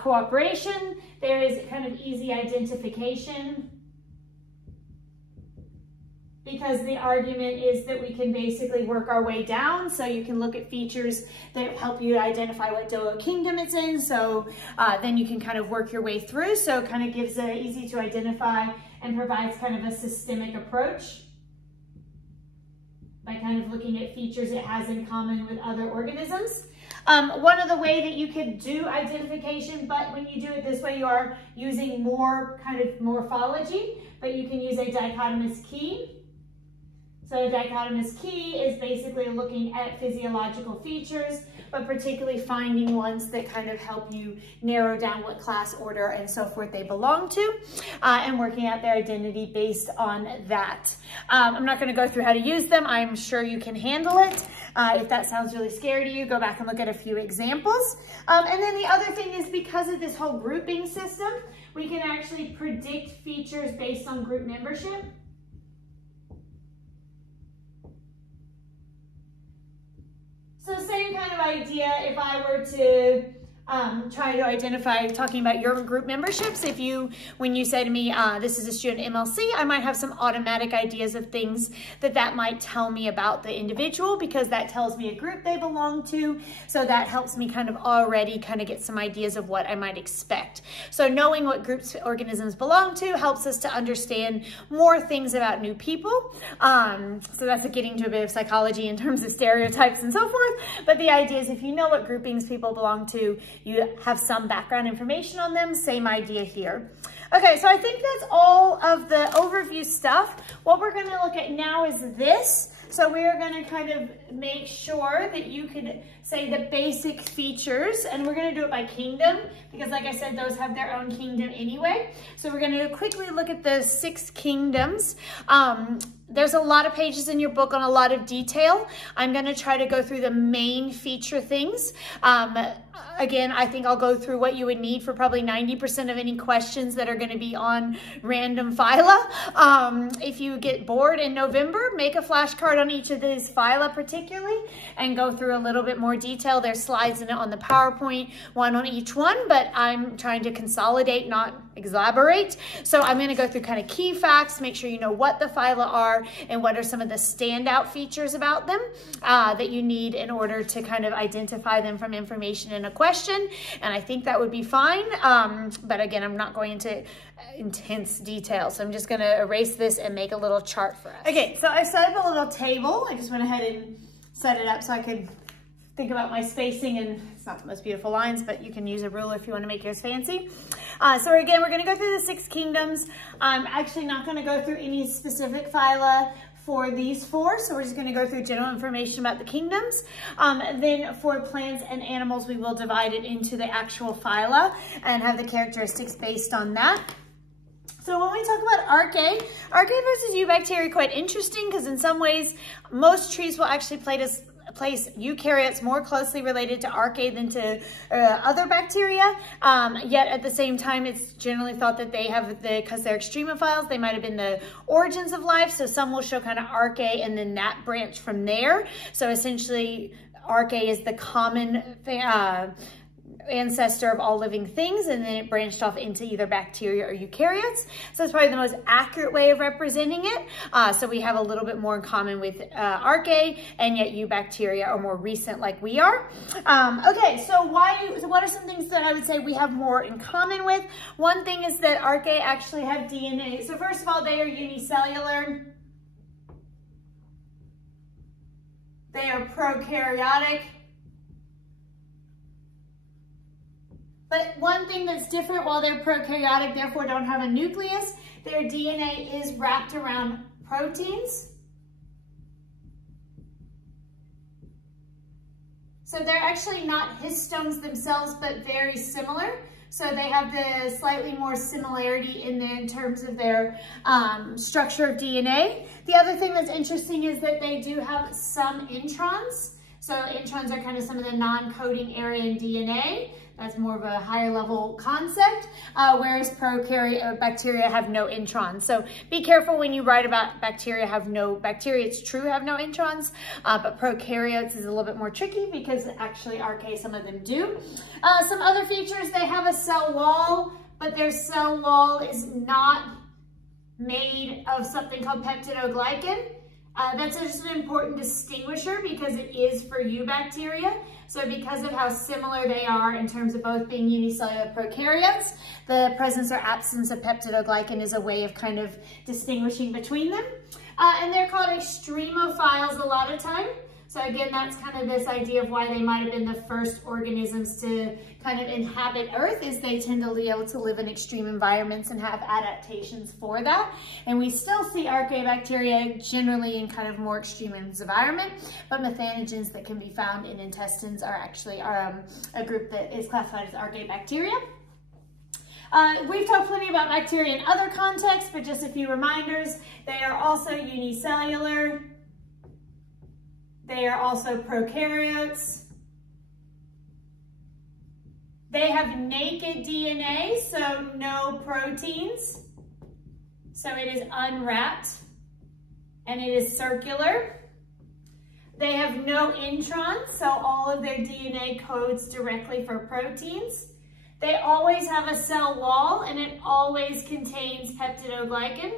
cooperation, there is kind of easy identification, because the argument is that we can basically work our way down. So you can look at features that help you identify what Doa kingdom it's in. So then you can kind of work your way through. So it kind of gives a easy to identify and provides kind of a systemic approach by kind of looking at features it has in common with other organisms. One of the way that you could do identification, but when you do it this way, you are using more kind of morphology, but you can use a dichotomous key. So a dichotomous key is basically looking at physiological features, but particularly finding ones that kind of help you narrow down what class, order, and so forth they belong to, and working out their identity based on that. I'm not going to go through how to use them. I'm sure you can handle it. If that sounds really scary to you, go back and look at a few examples. And then the other thing is, because of this whole grouping system, we can actually predict features based on group membership. So same kind of idea if I were to try to identify, talking about your group memberships. If you, when you say to me, this is a student MLC, I might have some automatic ideas of things that might tell me about the individual, because that tells me a group they belong to. So that helps me kind of already kind of get some ideas of what I might expect. So knowing what groups organisms belong to helps us to understand more things about new people. So that's getting to a bit of psychology in terms of stereotypes and so forth. But the idea is, if you know what groupings people belong to, you have some background information on them. Same idea here. Okay, so I think that's all of the overview stuff. What we're going to look at now is this. So we are going to kind of make sure that you could say the basic features, and we're going to do it by kingdom, because like I said, those have their own kingdom anyway. So we're going to quickly look at the 6 kingdoms. There's a lot of pages in your book on a lot of detail. I'm going to try to go through the main feature things. Again, I think I'll go through what you would need for probably 90% of any questions that are going to be on random phyla. If you get bored in November, make a flashcard on each of these phyla particularly and go through a little bit more detail. There's slides in it on the PowerPoint, one on each one, but I'm trying to consolidate, not exaggerate. So I'm going to go through kind of key facts, make sure you know what the phyla are and what are some of the standout features about them that you need in order to kind of identify them from information in a question. And I think that would be fine. But again, I'm not going into intense detail. So I'm just going to erase this and make a little chart for us. Okay, so I set up a little table. I just went ahead and set it up so I could think about my spacing, and it's not the most beautiful lines, but you can use a ruler if you want to make yours fancy. So again, we're going to go through the 6 kingdoms. I'm actually not going to go through any specific phyla for these 4, so we're just going to go through general information about the kingdoms. Then for plants and animals, we will divide it into the actual phyla and have the characteristics based on that. So when we talk about archaea versus eubacteria, quite interesting because in some ways, most trees will actually place eukaryotes more closely related to archaea than to other bacteria. Yet at the same time, it's generally thought that they have, because they're extremophiles, they might have been the origins of life. So some will show kind of archaea and then that branch from there. So essentially, archaea is the common ancestor of all living things, and then it branched off into either bacteria or eukaryotes. So that's probably the most accurate way of representing it. So we have a little bit more in common with archaea, and yet eubacteria are more recent like we are. Okay, so what are some things that I would say we have more in common with? One thing is that archaea actually have DNA. So first of all, they are unicellular. They are prokaryotic. But one thing that's different, while they're prokaryotic, therefore don't have a nucleus, their DNA is wrapped around proteins. So they're actually not histones themselves, but very similar. So they have the slightly more similarity in terms of their structure of DNA. The other thing that's interesting is that they do have some introns. So introns are kind of some of the non-coding area in DNA. That's more of a higher level concept, whereas bacteria have no introns. So be careful when you write about bacteria, it's true, have no introns, but prokaryotes is a little bit more tricky because actually archaea, some of them do. Some other features, they have a cell wall, but their cell wall is not made of something called peptidoglycan. That's just an important distinguisher because it is for eubacteria. So because of how similar they are in terms of both being unicellular prokaryotes, the presence or absence of peptidoglycan is a way of kind of distinguishing between them. And they're called extremophiles a lot of time. So again, that's kind of this idea of why they might have been the first organisms to kind of inhabit Earth, is they tend to be able to live in extreme environments and have adaptations for that. And we still see archaeobacteria generally in kind of more extreme environment, but methanogens that can be found in intestines are actually a group that is classified as archaeobacteria. We've talked plenty about bacteria in other contexts, but just a few reminders. They are also unicellular. They are also prokaryotes. They have naked DNA, so no proteins. So it is unwrapped and it is circular. They have no introns, so all of their DNA codes directly for proteins. They always have a cell wall and it always contains peptidoglycan.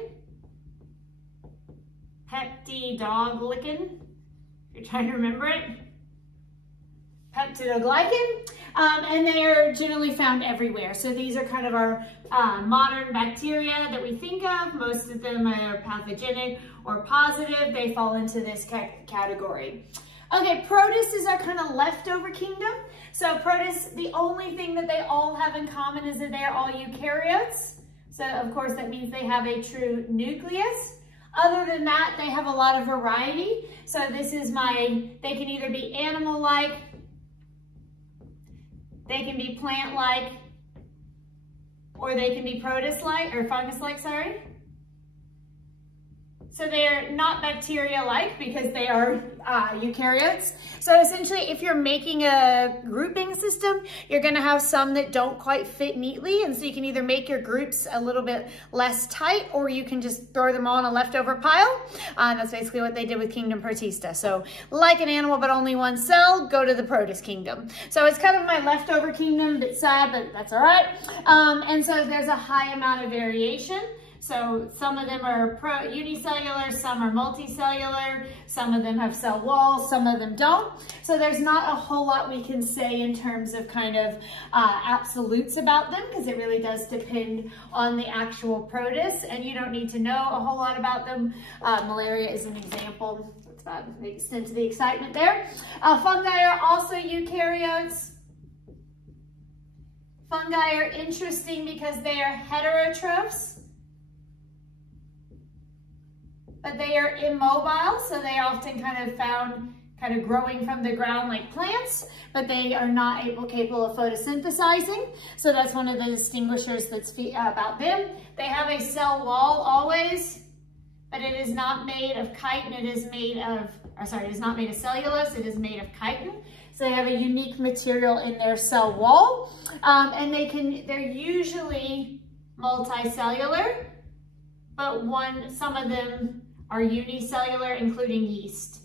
Peptidoglycan. You're trying to remember it. Peptidoglycan, and they are generally found everywhere. So these are kind of our modern bacteria that we think of. Most of them are pathogenic or positive. They fall into this category. Okay, protists is our kind of leftover kingdom. So protists, the only thing that they all have in common is that they are all eukaryotes. So of course that means they have a true nucleus. Other than that, they have a lot of variety. So this is they can either be animal-like, they can be plant-like, or they can be protist-like, or fungus-like, sorry. So So they're not bacteria-like because they are eukaryotes. So essentially, if you're making a grouping system, you're gonna have some that don't quite fit neatly. And so you can either make your groups a little bit less tight, or you can just throw them all in a leftover pile. And that's basically what they did with Kingdom Protista. So like an animal, but only one cell, go to the Protus kingdom. So it's kind of my leftover kingdom, a bit sad, but that's all right. And so there's a high amount of variation. So some of them are unicellular, some are multicellular, some of them have cell walls, some of them don't. So there's not a whole lot we can say in terms of kind of absolutes about them, because it really does depend on the actual protus, and you don't need to know a whole lot about them. Malaria is an example. That's about the extent of the excitement there. Fungi are also eukaryotes. Fungi are interesting because they are heterotrophs, but they are immobile, so they are often kind of found kind of growing from the ground like plants, but they are not capable of photosynthesizing. So that's one of the distinguishers that's about them. They have a cell wall always, but it is not made of chitin. It is made of, it is not made of cellulose. It is made of chitin. So they have a unique material in their cell wall, and they're usually multicellular, but some of them are unicellular, including yeast.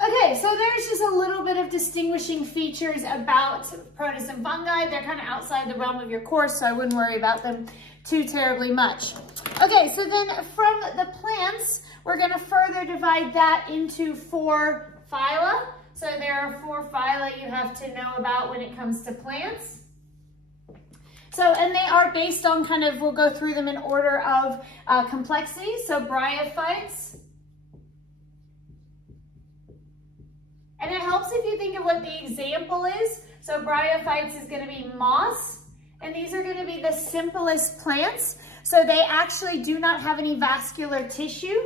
Okay, so there's just a little bit of distinguishing features about protists and fungi. They're kind of outside the realm of your course, so I wouldn't worry about them too terribly much. Okay, so then from the plants, we're going to further divide that into 4 phyla. So there are 4 phyla you have to know about when it comes to plants. So, and they are based on kind of, we'll go through them in order of complexity. So bryophytes. And it helps if you think of what the example is. So bryophytes is going to be moss. And these are going to be the simplest plants. So they actually do not have any vascular tissue.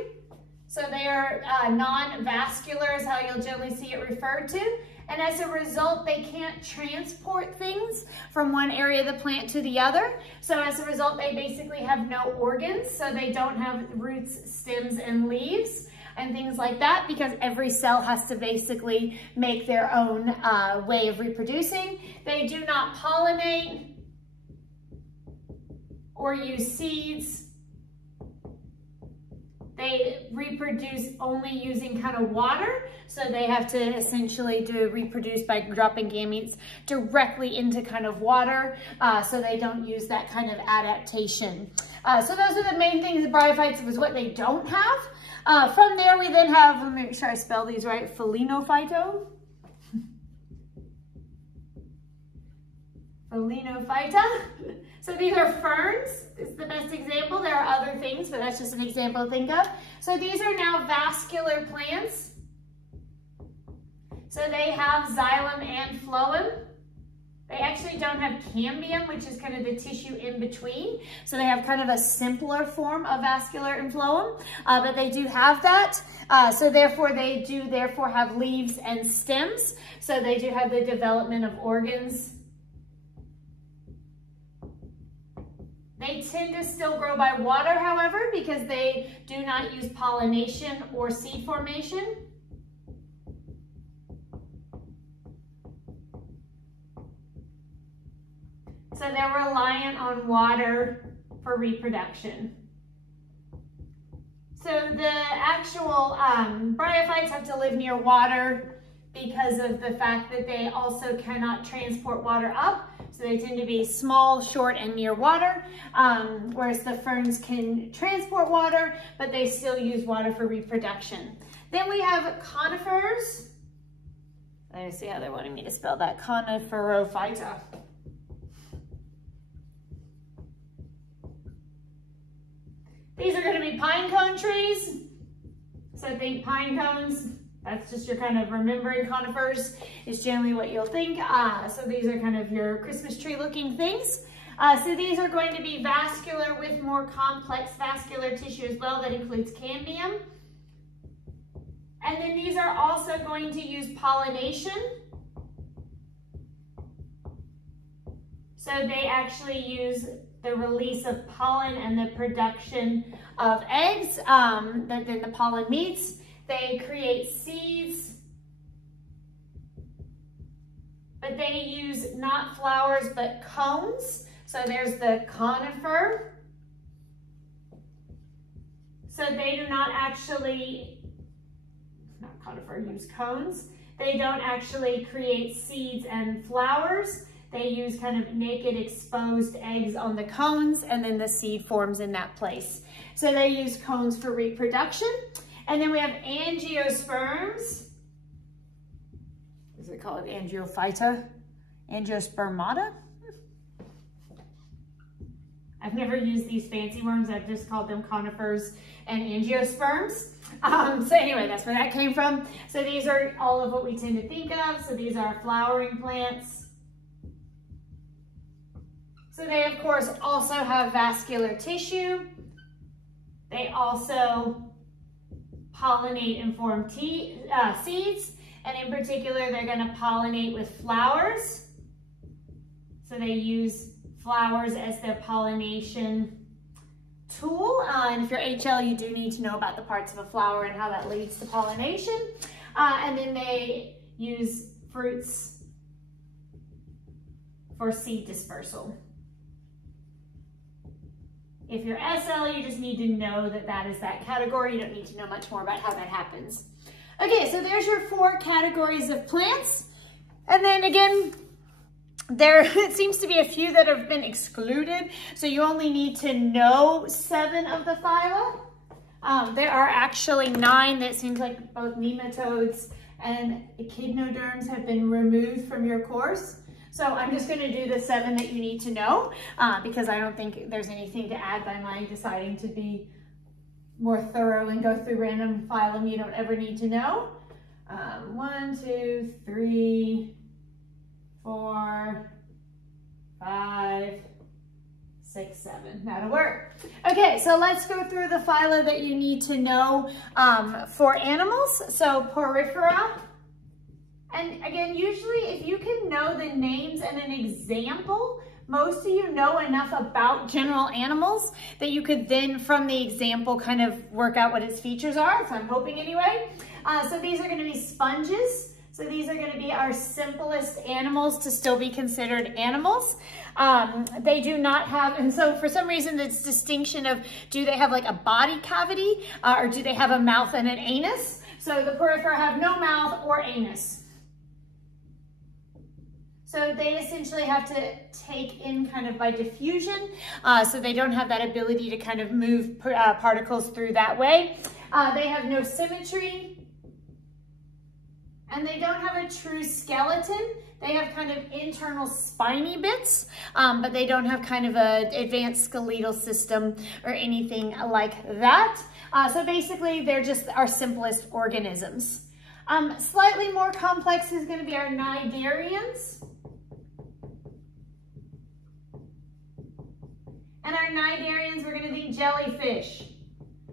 So they are non-vascular is how you'll generally see it referred to. And as a result, they can't transport things from one area of the plant to the other. So as a result, they basically have no organs. So they don't have roots, stems, and leaves and things like that, because every cell has to basically make their own way of reproducing. They do not pollinate or use seeds. They reproduce only using kind of water. So they have to essentially reproduce by dropping gametes directly into kind of water. So they don't use that kind of adaptation. So those are the main things. The bryophytes is what they don't have. From there, we then have, let me make sure I spell these right, Phalenophyta. Phalenophyta. So these are ferns, is the best example. There are other things, but that's just an example to think of. So these are now vascular plants. So they have xylem and phloem. They actually don't have cambium, which is kind of the tissue in between. So they have kind of a simpler form of vascular and phloem, but they do have that. So therefore they do have leaves and stems. So they do have the development of organs. They tend to still grow by water, however, because they do not use pollination or seed formation. So they're reliant on water for reproduction. So the actual bryophytes have to live near water because of the fact that they also cannot transport water up. So they tend to be small, short, and near water, whereas the ferns can transport water, but they still use water for reproduction. Then we have conifers. Let me see how they're wanting me to spell that. Coniferophyta. These are going to be pine cone trees. So think pine cones. That's just your kind of remembering conifers is generally what you'll think. So these are kind of your Christmas tree looking things. So these are going to be vascular with more complex vascular tissue as well. That includes cambium. And then these are also going to use pollination. So they actually use the release of pollen and the production of eggs that then the pollen meets. They create seeds, but they use not flowers, but cones. So there's the conifer. So they do not actually, not conifer, use cones. They don't actually create seeds and flowers. They use kind of naked exposed eggs on the cones, and then the seed forms in that place. So they use cones for reproduction. And then we have angiosperms. Is it called angiophyta? Angiospermata? I've never used these fancy worms. I've just called them conifers and angiosperms. So anyway, that's where that came from. So these are all of what we tend to think of. So these are flowering plants. So they, of course, also have vascular tissue. They also pollinate and form seeds. And in particular, they're going to pollinate with flowers. So they use flowers as their pollination tool. And if you're HL, you do need to know about the parts of a flower and how that leads to pollination. And then they use fruits for seed dispersal. If you're SL, you just need to know that that is that category. You don't need to know much more about how that happens. Okay, so there's your 4 categories of plants. And then again, there seems to be a few that have been excluded. So you only need to know 7 of the phyla. There are actually 9 that seems like both nematodes and echidnoderms have been removed from your course. So I'm just going to do the 7 that you need to know because I don't think there's anything to add by my deciding to be more thorough and go through random phylum you don't ever need to know. 1, 2, 3, 4, 5, 6, 7. That'll work. Okay, so let's go through the phyla that you need to know for animals. So Porifera. And again, usually if you can know the names and an example, most of you know enough about general animals that you could then, from the example, kind of work out what its features are, so I'm hoping anyway. So these are going to be sponges. So these are going to be our simplest animals to still be considered animals. They do not have, and so for some reason this distinction of do they have like a body cavity or do they have a mouth and an anus? So the Porifera have no mouth or anus. So they essentially have to take in kind of by diffusion, so they don't have that ability to kind of move particles through that way. They have no symmetry, and they don't have a true skeleton. They have kind of internal spiny bits, but they don't have kind of an advanced skeletal system or anything like that. So basically, they're just our simplest organisms. Slightly more complex is going to be our cnidarians. And our cnidarians, we're going to think jellyfish.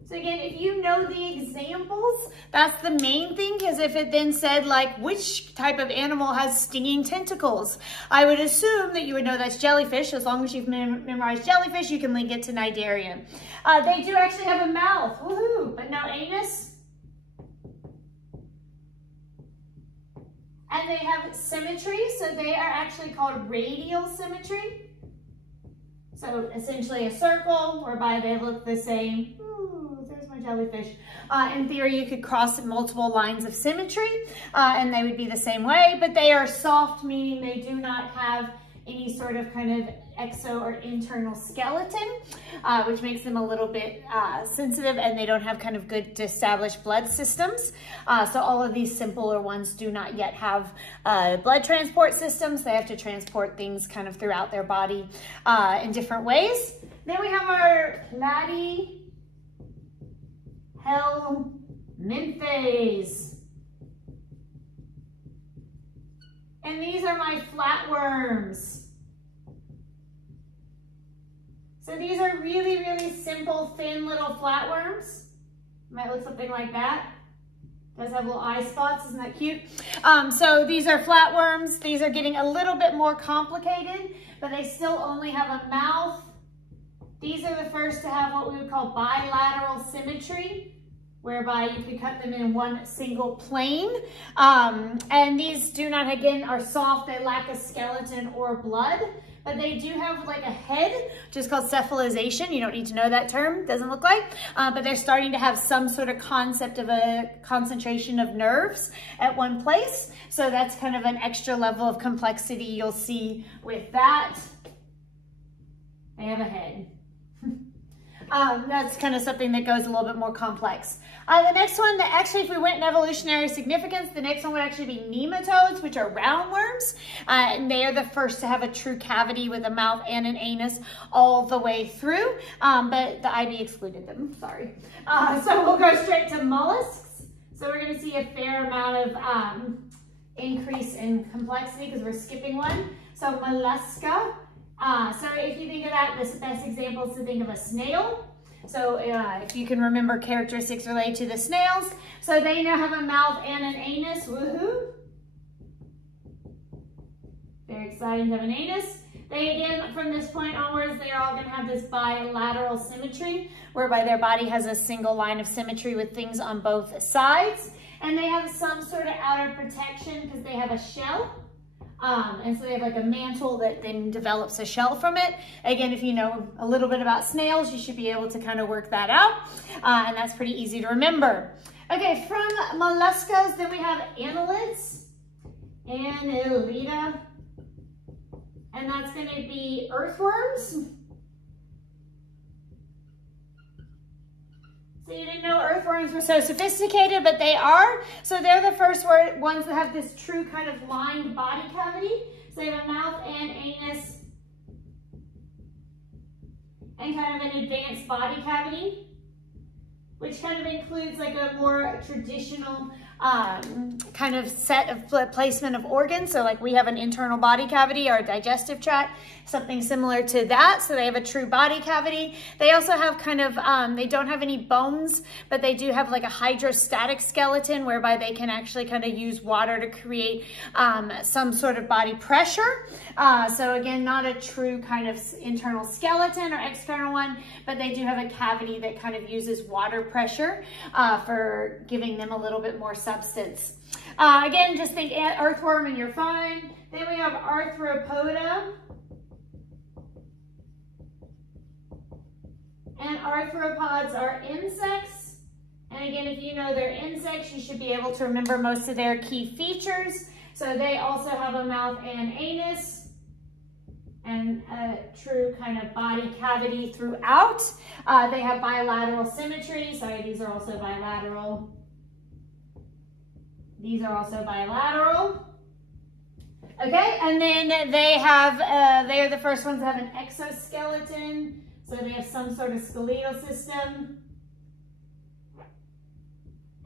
So again, if you know the examples, that's the main thing, because if it then said like which type of animal has stinging tentacles, I would assume that you would know that's jellyfish. As long as you've memorized jellyfish, you can link it to cnidarian. They do actually have a mouth, woohoo, but no anus. And they have symmetry, so they are actually called radial symmetry. So essentially a circle whereby they look the same. Ooh, there's my jellyfish. In theory, you could cross multiple lines of symmetry and they would be the same way, but they are soft, meaning they do not have any sort of kind of exo or internal skeleton, which makes them a little bit sensitive, and they don't have kind of good established blood systems. So all of these simpler ones do not yet have blood transport systems. They have to transport things kind of throughout their body in different ways. Then we have our platyhelminthes. And these are my flatworms. So these are really, really simple, thin little flatworms. Might look something like that. Does have little eye spots, isn't that cute? So these are flatworms. These are getting a little bit more complicated, but they still only have a mouth These are the first to have what we would call bilateral symmetry, whereby you can cut them in one single plane. And these do not, again, are soft. They lack a skeleton or blood, but they do have like a head, which is called cephalization. You don't need to know that term, doesn't look like, but they're starting to have some sort of concept of a concentration of nerves at one place. So that's kind of an extra level of complexity you'll see with that. They have a head. That's kind of something that goes a little bit more complex. The next one, that actually, if we went in evolutionary significance, the next one would actually be nematodes, which are roundworms. And they are the first to have a true cavity with a mouth and an anus all the way through. But the IB excluded them, sorry. So we'll go straight to mollusks. So we're going to see a fair amount of increase in complexity because we're skipping one. So mollusca. So if you think of that, the best example is to think of a snail. So if you can remember characteristics related to the snails. So they now have a mouth and an anus, woohoo. Very exciting to have an anus. They, again, from this point onwards, they are all going to have this bilateral symmetry, whereby their body has a single line of symmetry with things on both sides. And they have some sort of outer protection because they have a shell. And so they have like a mantle that then develops a shell from it. Again, if you know a little bit about snails, you should be able to kind of work that out. And that's pretty easy to remember. Okay, from molluscas, then we have annelids, Annelida, and that's going to be earthworms. So you didn't know earthworms were so sophisticated, but they are. So they're the first ones that have this true kind of lined body cavity. So they have a mouth and anus and kind of an advanced body cavity, which kind of includes like a more traditional kind of set of placement of organs. So like we have an internal body cavity, our digestive tract, something similar to that. So they have a true body cavity. They also have kind of, they don't have any bones, but they do have like a hydrostatic skeleton whereby they can actually kind of use water to create some sort of body pressure. So again, not a true kind of internal skeleton or external one, but they do have a cavity that kind of uses water pressure for giving them a little bit more substance. Again, just think earthworm and you're fine. Then we have arthropoda. And arthropods are insects. And again, if you know they're insects, you should be able to remember most of their key features. So they also have a mouth and anus and a true kind of body cavity throughout. They have bilateral symmetry. Sorry, these are also bilateral. These are also bilateral. Okay, and then they have, they are the first ones to have an exoskeleton. So they have some sort of skeletal system.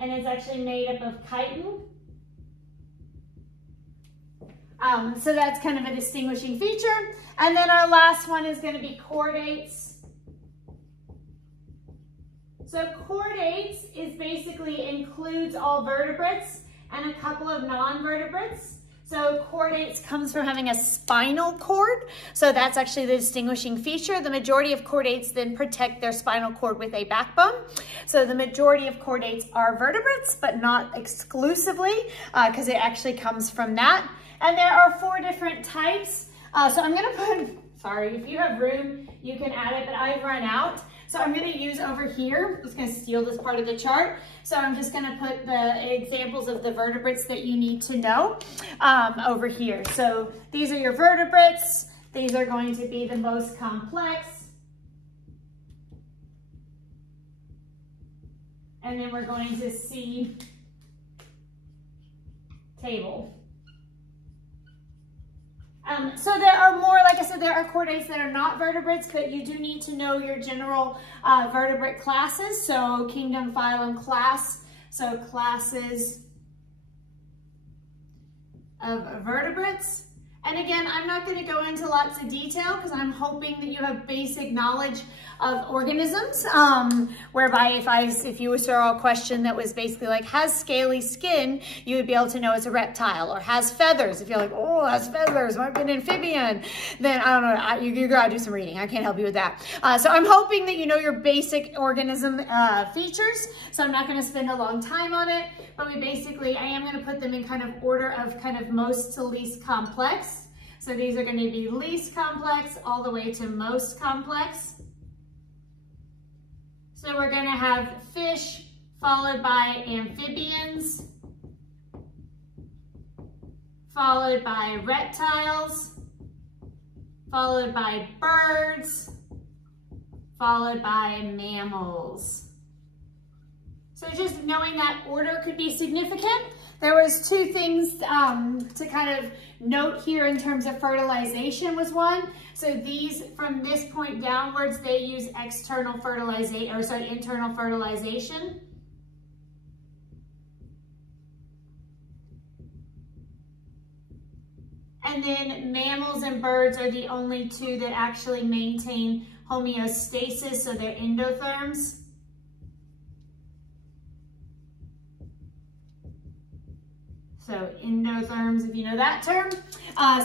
And it's actually made up of chitin. So that's kind of a distinguishing feature. And then our last one is going to be chordates. So chordates is basically includes all vertebrates and a couple of non-vertebrates. So chordates comes from having a spinal cord. So that's actually the distinguishing feature. The majority of chordates then protect their spinal cord with a backbone. So the majority of chordates are vertebrates, but not exclusively, because it actually comes from that. And there are 4 different types. So I'm gonna put, sorry, if you have room, you can add it, but I've run out. So I'm gonna use over here, I'm just gonna steal this part of the chart. So I'm just gonna put the examples of the vertebrates that you need to know over here. So these are your vertebrates. These are going to be the most complex. And then we're going to see table. So there are more, like I said, there are chordates that are not vertebrates, but you do need to know your general vertebrate classes. So kingdom, phylum, class. So classes of vertebrates. And again, I'm not going to go into lots of detail because I'm hoping that you have basic knowledge of organisms, whereby if you saw a question that was basically like, has scaly skin, you would be able to know it's a reptile, or has feathers. If you're like, oh, has feathers, might be an amphibian, then I don't know, you gotta do some reading. I can't help you with that. So I'm hoping that you know your basic organism features, so I'm not going to spend a long time on it, but I am going to put them in kind of order of kind of most to least complex. So these are going to be least complex all the way to most complex. So we're going to have fish followed by amphibians, followed by reptiles, followed by birds, followed by mammals. So just knowing that order could be significant. There was two things to kind of note here in terms of fertilization was one. So these, from this point downwards, they use internal fertilization. And then mammals and birds are the only two that actually maintain homeostasis, so they're endotherms. So endotherms, if you know that term.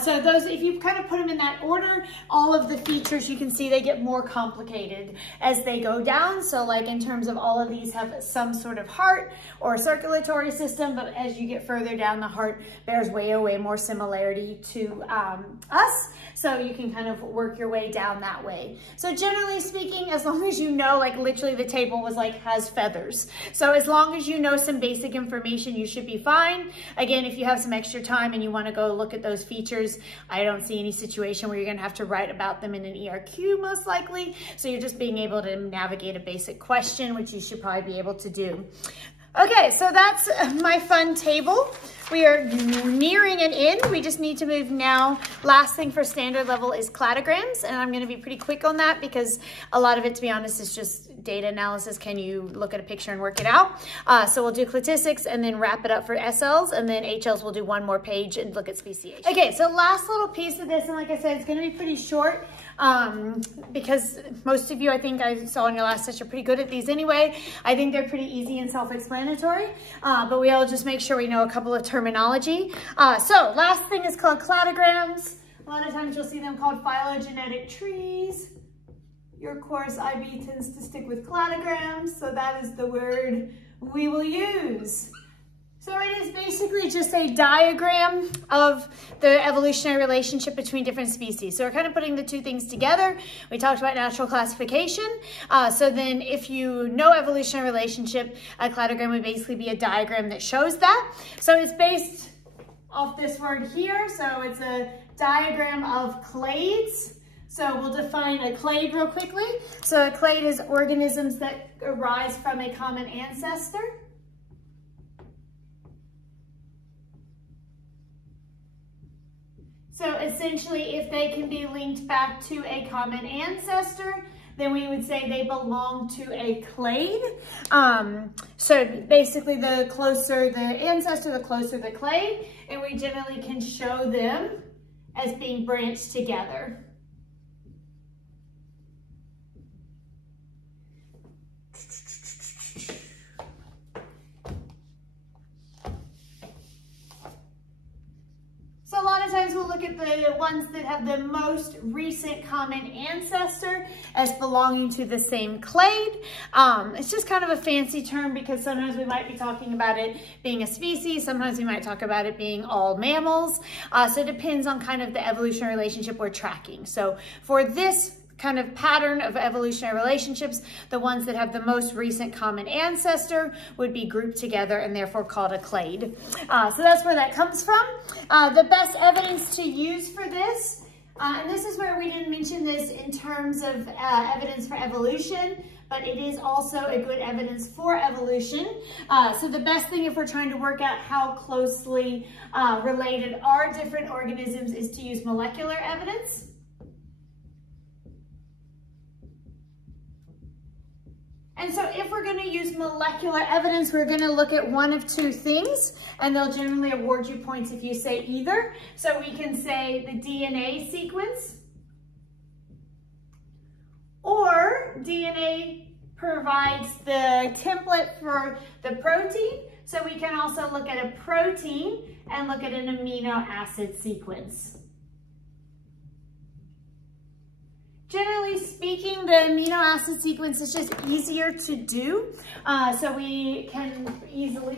So those, if you kind of put them in that order, all of the features you can see they get more complicated as they go down. So like in terms of all of these have some sort of heart or circulatory system, but as you get further down, the heart bears way more similarity to us. So you can kind of work your way down that way. So generally speaking, as long as you know, like literally the table was like has feathers. So as long as you know some basic information, you should be fine. Again, if you have some extra time and you want to go look at those features, I don't see any situation where you're going to have to write about them in an ERQ most likely. So you're just being able to navigate a basic question, which you should probably be able to do. Okay, so that's my fun table. We are nearing an end. We just need to move now. Last thing for standard level is cladograms, and I'm going to be pretty quick on that because a lot of it, to be honest, is just data analysis. Can you look at a picture and work it out? So we'll do clatistics and then wrap it up for SLs, and then HLs we'll do one more page and look at speciation. Okay, so last little piece of this, and like I said, it's going to be pretty short. Because most of you, I think I saw in your last session, are pretty good at these anyway. I think they're pretty easy and self-explanatory, but we'll just make sure we know a couple of terminology. So last thing is called cladograms. A lot of times you'll see them called phylogenetic trees. Your course IB tends to stick with cladograms, so that is the word we will use. So it is basically just a diagram of the evolutionary relationship between different species. So we're kind of putting the two things together. We talked about natural classification. So then if you know evolutionary relationship, a cladogram would basically be a diagram that shows that. So it's based off this word here. So it's a diagram of clades. So we'll define a clade real quickly. So a clade is organisms that arise from a common ancestor. So essentially, if they can be linked back to a common ancestor, then we would say they belong to a clade. So basically, the closer the ancestor, the closer the clade, and we generally can show them as being branched together. So a lot of times we'll look at the ones that have the most recent common ancestor as belonging to the same clade. It's just kind of a fancy term because sometimes we might be talking about it being a species, sometimes we might talk about it being all mammals. So it depends on kind of the evolutionary relationship we're tracking. So for this kind of pattern of evolutionary relationships, the ones that have the most recent common ancestor would be grouped together and therefore called a clade. So that's where that comes from. The best evidence to use for this, and this is where we didn't mention this in terms of evidence for evolution, but it is also a good evidence for evolution. So the best thing if we're trying to work out how closely related are different organisms is to use molecular evidence. And so if we're going to use molecular evidence, we're going to look at one of two things, and they'll generally award you points if you say either. So we can say the DNA sequence, or DNA provides the template for the protein. So we can also look at a protein and look at an amino acid sequence. Generally speaking, the amino acid sequence is just easier to do. So we can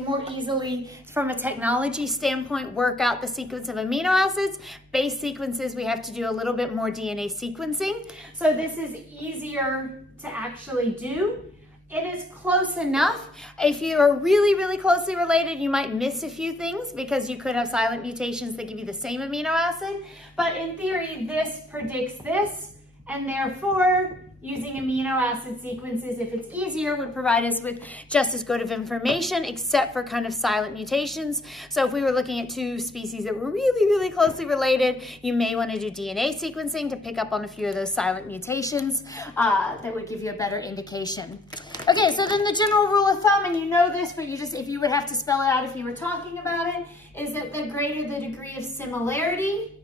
more easily, from a technology standpoint, work out the sequence of amino acids. Base sequences, we have to do a little bit more DNA sequencing. So this is easier to actually do. It is close enough. If you are really, really closely related, you might miss a few things because you could have silent mutations that give you the same amino acid. But in theory, this predicts this. And therefore, using amino acid sequences, if it's easier, would provide us with just as good of information, except for kind of silent mutations. So if we were looking at two species that were really, really closely related, you may want to do DNA sequencing to pick up on a few of those silent mutations that would give you a better indication. Okay, so then the general rule of thumb, and you know this, but if you would have to spell it out if you were talking about it, is that the greater the degree of similarity,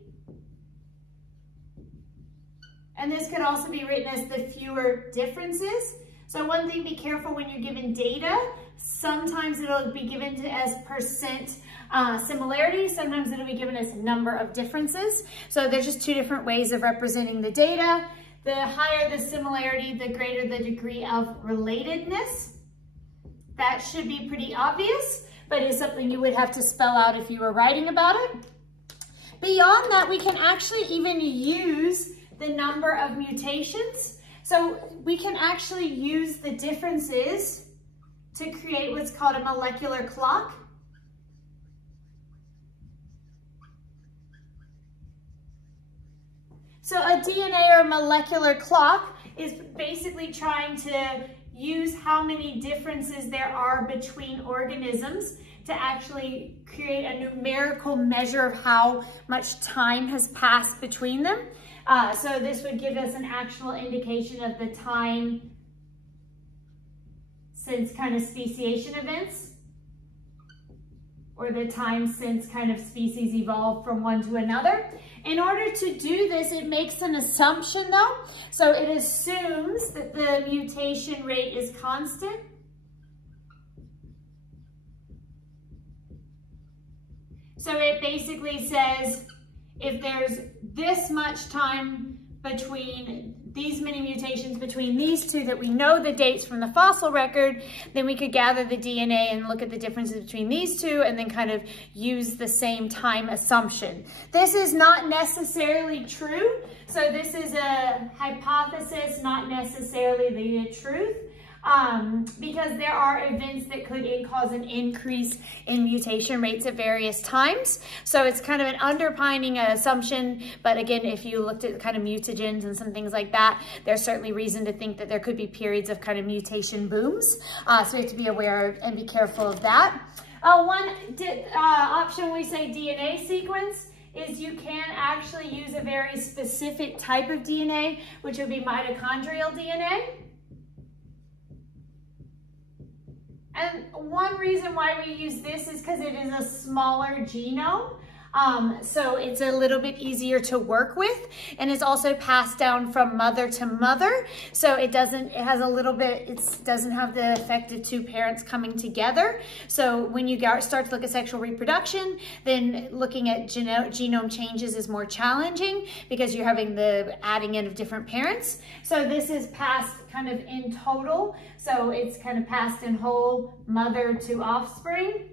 and this could also be written as the fewer differences. So one thing, be careful when you're given data. Sometimes it'll be given as percent similarity. Sometimes it'll be given as number of differences. So there's just two different ways of representing the data. The higher the similarity, the greater the degree of relatedness. That should be pretty obvious, but it's something you would have to spell out if you were writing about it. Beyond that, we can actually even use the number of mutations. So we can actually use the differences to create what's called a molecular clock. So a DNA or molecular clock is basically trying to use how many differences there are between organisms to actually create a numerical measure of how much time has passed between them. So this would give us an actual indication of the time since kind of speciation events, or the time since kind of species evolved from one to another. In order to do this, it makes an assumption though. So it assumes that the mutation rate is constant. So it basically says, if there's this much time between these many mutations between these two that we know the dates from the fossil record, then we could gather the DNA and look at the differences between these two and then kind of use the same time assumption. This is not necessarily true. So this is a hypothesis, not necessarily the truth. Because there are events that could cause an increase in mutation rates at various times. So it's kind of an underpinning assumption, but again, if you looked at kind of mutagens and some things like that, there's certainly reason to think that there could be periods of kind of mutation booms. So we have to be aware and be careful of that. One option when we say DNA sequence is you can actually use a very specific type of DNA, which would be mitochondrial DNA. And one reason why we use this is because it is a smaller genome. So it's a little bit easier to work with, and it's also passed down from mother to mother. So it doesn't have the effect of two parents coming together. So when you start to look at sexual reproduction, then looking at genome changes is more challenging because you're having the adding in of different parents. So this is passed kind of in total. So it's kind of passed in whole, mother to offspring.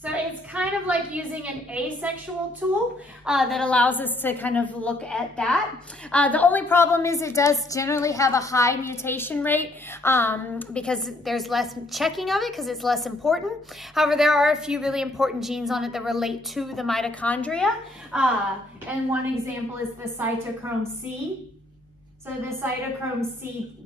So it's kind of like using an asexual tool that allows us to kind of look at that. The only problem is it does generally have a high mutation rate because there's less checking of it because it's less important. However, there are a few really important genes on it that relate to the mitochondria. And one example is the cytochrome C. So the cytochrome C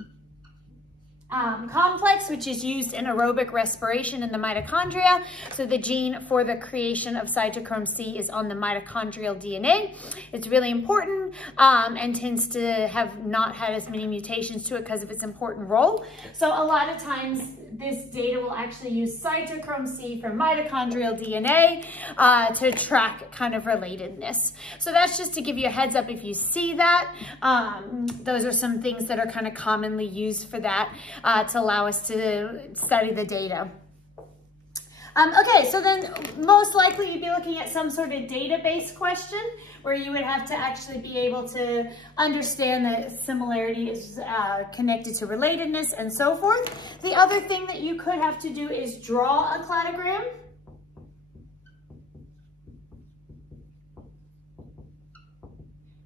complex, which is used in aerobic respiration in the mitochondria. So the gene for the creation of cytochrome C is on the mitochondrial DNA. It's really important and tends to have not had as many mutations to it because of its important role. So a lot of times this data will actually use cytochrome C for mitochondrial DNA to track kind of relatedness. So that's just to give you a heads up if you see that. Those are some things that are kind of commonly used for that to allow us to study the data. Okay, so then most likely you'd be looking at some sort of database question where you would have to actually be able to understand that similarity is connected to relatedness and so forth. The other thing that you could have to do is draw a cladogram.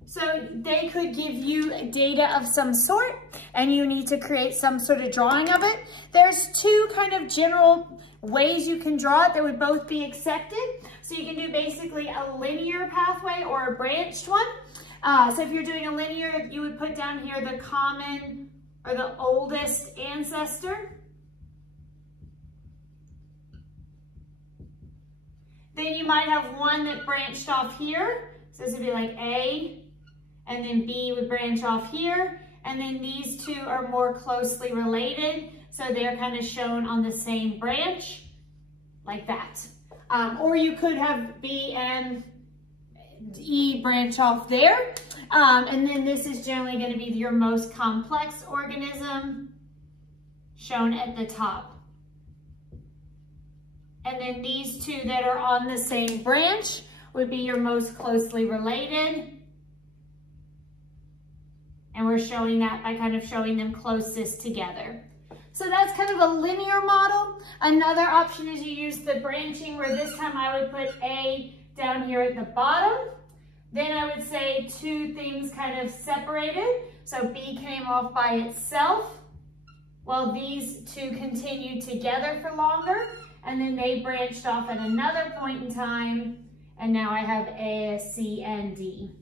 So they could give you data of some sort and you need to create some sort of drawing of it. There's two kind of general ways you can draw it that would both be accepted. So you can do basically a linear pathway or a branched one. So if you're doing a linear, you would put down here the common or the oldest ancestor. Then you might have one that branched off here. So this would be like A, and then B would branch off here. And then these two are more closely related. So they're kind of shown on the same branch, like that. Or you could have B and E branch off there. And then this is generally going to be your most complex organism shown at the top. And then these two that are on the same branch would be your most closely related. And we're showing that by kind of showing them closest together. So that's kind of a linear model. Another option is you use the branching where this time I would put A down here at the bottom. Then I would say two things kind of separated. So B came off by itself while these two continued together for longer. And then they branched off at another point in time. And now I have A, C, and D.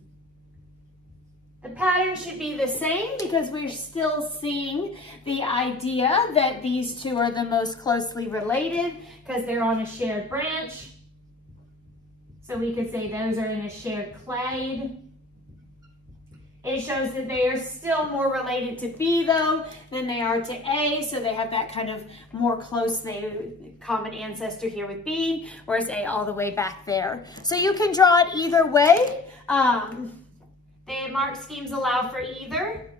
The pattern should be the same because we're still seeing the idea that these two are the most closely related because they're on a shared branch. So we could say those are in a shared clade. It shows that they are still more related to B though than they are to A, so they have that kind of more close common ancestor here with B, whereas A all the way back there. So you can draw it either way. The mark schemes allow for either.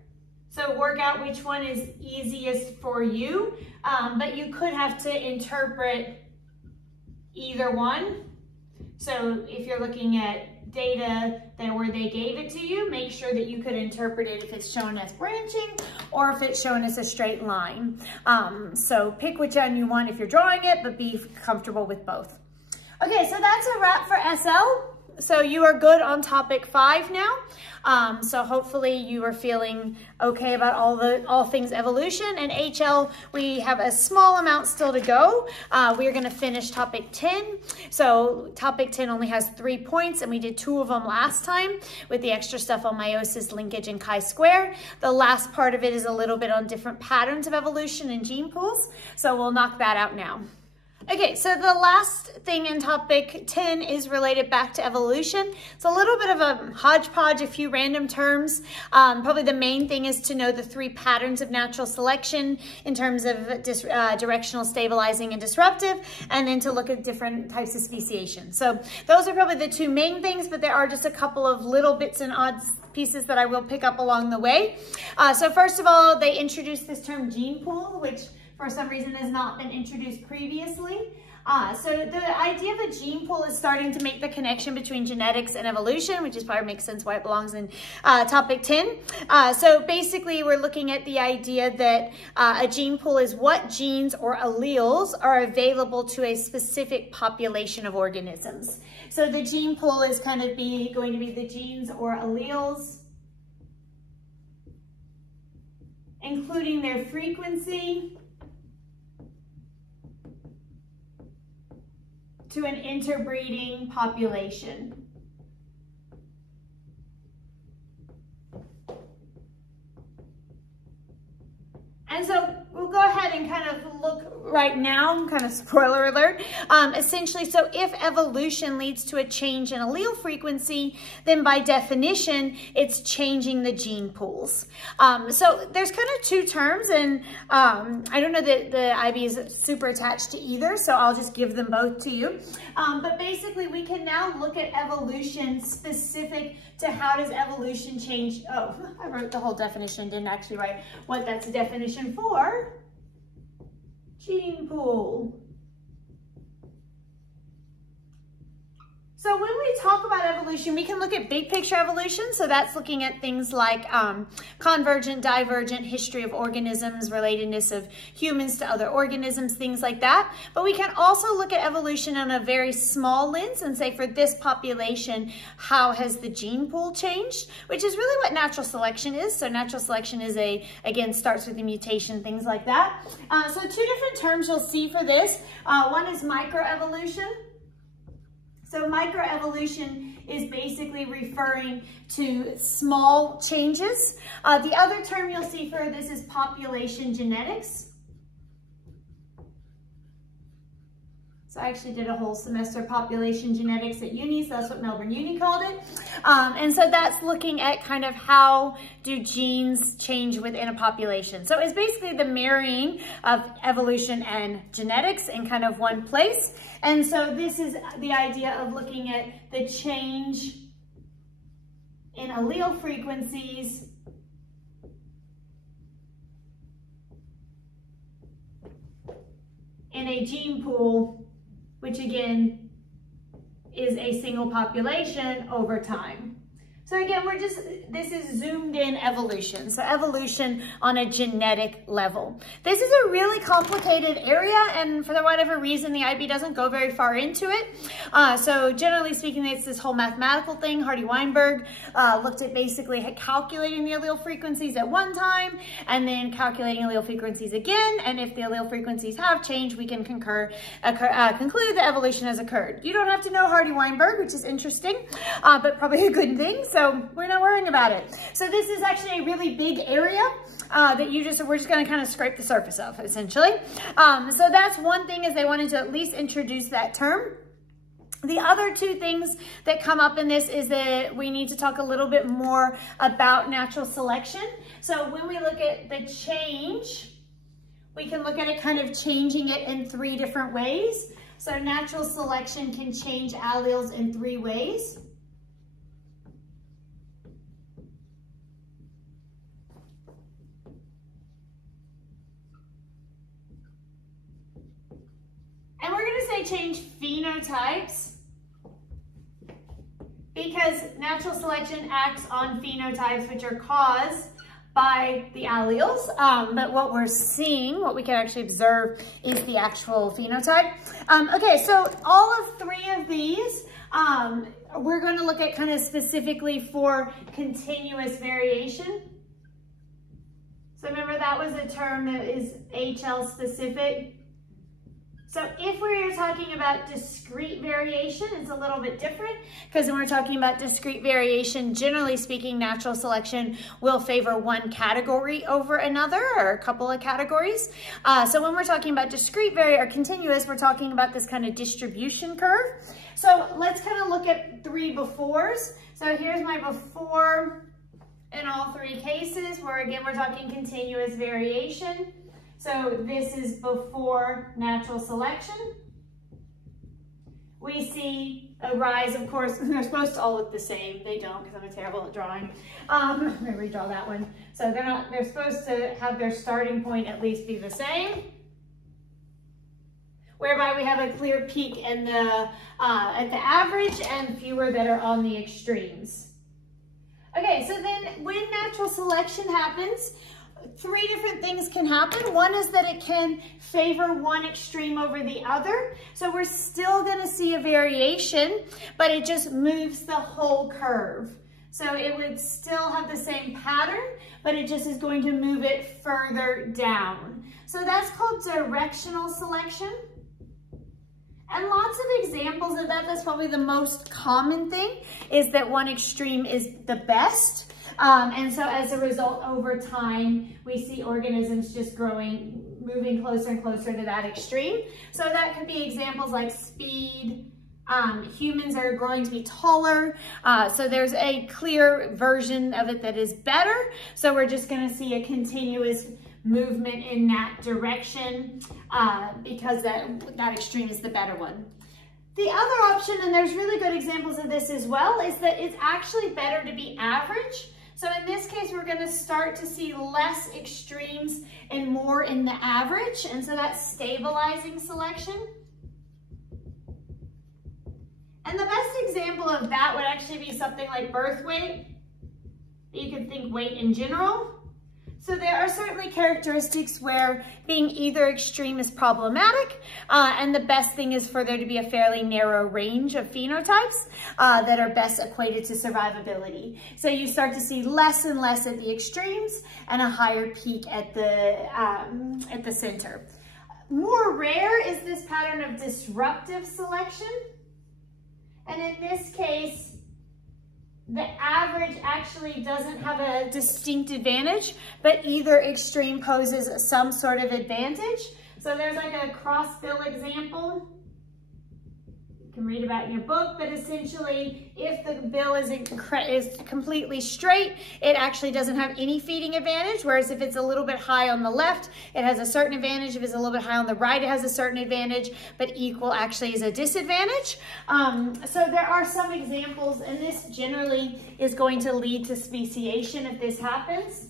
So work out which one is easiest for you, but you could have to interpret either one. So if you're looking at data where they gave it to you, make sure that you could interpret it if it's shown as branching or if it's shown as a straight line. So pick which one you want if you're drawing it, but be comfortable with both. Okay, so that's a wrap for SL. So you are good on topic 5 now. So hopefully you are feeling okay about all things evolution. And HL, we have a small amount still to go. We are going to finish topic 10. So topic 10 only has 3 points, and we did 2 of them last time with the extra stuff on meiosis, linkage, and chi-square. The last part of it is a little bit on different patterns of evolution and gene pools. So we'll knock that out now. Okay, so the last thing in topic 10 is related back to evolution. It's a little bit of a hodgepodge, a few random terms. Probably the main thing is to know the 3 patterns of natural selection in terms of directional, stabilizing, and disruptive, and then to look at different types of speciation. So those are probably the 2 main things, but there are just a couple of little bits and odds pieces that I will pick up along the way. So first of all, they introduced this term gene pool, which for some reason has not been introduced previously. So the idea of a gene pool is starting to make the connection between genetics and evolution, which is probably makes sense why it belongs in topic 10. So basically we're looking at the idea that a gene pool is what genes or alleles are available to a specific population of organisms. So the gene pool is kind of going to be the genes or alleles, including their frequency, to an interbreeding population. And so we'll go right now, kind of spoiler alert, essentially, so if evolution leads to a change in allele frequency, then by definition, it's changing the gene pools. So there's kind of two terms, and I don't know that the IB is super attached to either, so I'll just give them both to you. But basically, we can now look at evolution specific to how does evolution change. Oh, I wrote the whole definition, didn't actually write what that's a definition for. Gene pool. So when we talk about evolution, we can look at big picture evolution. So that's looking at things like convergent, divergent, history of organisms, relatedness of humans to other organisms, things like that. But we can also look at evolution on a very small lens and say for this population, how has the gene pool changed? Which is really what natural selection is. So natural selection is again, starts with a mutation, things like that. So two different terms you'll see for this. One is microevolution. So microevolution is basically referring to small changes. The other term you'll see for this is population genetics. So I actually did a whole semester of population genetics at uni, so that's what Melbourne Uni called it. And so that's looking at kind of how do genes change within a population. So it's basically the marrying of evolution and genetics in kind of one place. And so this is the idea of looking at the change in allele frequencies in a gene pool, which again is a single population over time. So again, this is zoomed in evolution. So evolution on a genetic level. This is a really complicated area, and for whatever reason, the IB doesn't go very far into it. So generally speaking, it's this whole mathematical thing. Hardy-Weinberg looked at basically calculating the allele frequencies at one time, and then calculating allele frequencies again. And if the allele frequencies have changed, we can conclude that evolution has occurred. You don't have to know Hardy-Weinberg, which is interesting, but probably a good thing. So we're not worrying about it. So this is actually a really big area that we're just going to kind of scrape the surface of, essentially. So that's one thing, is they wanted to at least introduce that term. The other two things that come up in this is that we need to talk a little bit more about natural selection. So when we look at the change, we can look at it kind of changing it in three different ways. So natural selection can change alleles in three ways. And we're going to say change phenotypes because natural selection acts on phenotypes which are caused by the alleles. But what we're seeing, what we can actually observe, is the actual phenotype. Okay, so all of three of these, we're going to look at kind of specifically for continuous variation. So remember, that was a term that is HL specific. So if we're talking about discrete variation, it's a little bit different, because when we're talking about discrete variation, generally speaking, natural selection will favor one category over another, or a couple of categories. So when we're talking about discrete or continuous, we're talking about this kind of distribution curve. So let's kind of look at three befores. So here's my before in all three cases, where again, we're talking continuous variation. So this is before natural selection. We see a rise, of course, they're supposed to all look the same. They don't, because I'm terrible at drawing. Let me redraw that one. So they're supposed to have their starting point at least be the same, whereby we have a clear peak in at the average and fewer that are on the extremes. Okay, so then when natural selection happens, three different things can happen. One is that it can favor one extreme over the other. So we're still going to see a variation, but it just moves the whole curve. So it would still have the same pattern, but it just is going to move it further down. So that's called directional selection. And lots of examples of that. That's probably the most common thing, is that one extreme is the best. And so as a result, over time, we see organisms just growing moving closer and closer to that extreme. So that could be examples like speed. Humans are growing to be taller. So there's a clear version of it that is better. So we're just going to see a continuous movement in that direction because that extreme is the better one. The other option, and there's really good examples of this as well, is that it's actually better to be average. So in this case, we're going to start to see less extremes and more in the average. And so that's stabilizing selection. And the best example of that would actually be something like birth weight. You could think weight in general. So there are certainly characteristics where being either extreme is problematic, and the best thing is for there to be a fairly narrow range of phenotypes that are best equated to survivability. So you start to see less and less at the extremes and a higher peak at the center. More rare is this pattern of disruptive selection. And in this case, the average actually doesn't have a distinct advantage, but either extreme poses some sort of advantage. So there's like a cross-bill example. You can read about in your book, but essentially if the bill is completely straight, it actually doesn't have any feeding advantage, whereas if it's a little bit high on the left, it has a certain advantage. If it's a little bit high on the right, it has a certain advantage, but equal actually is a disadvantage. So there are some examples, and this generally is going to lead to speciation if this happens.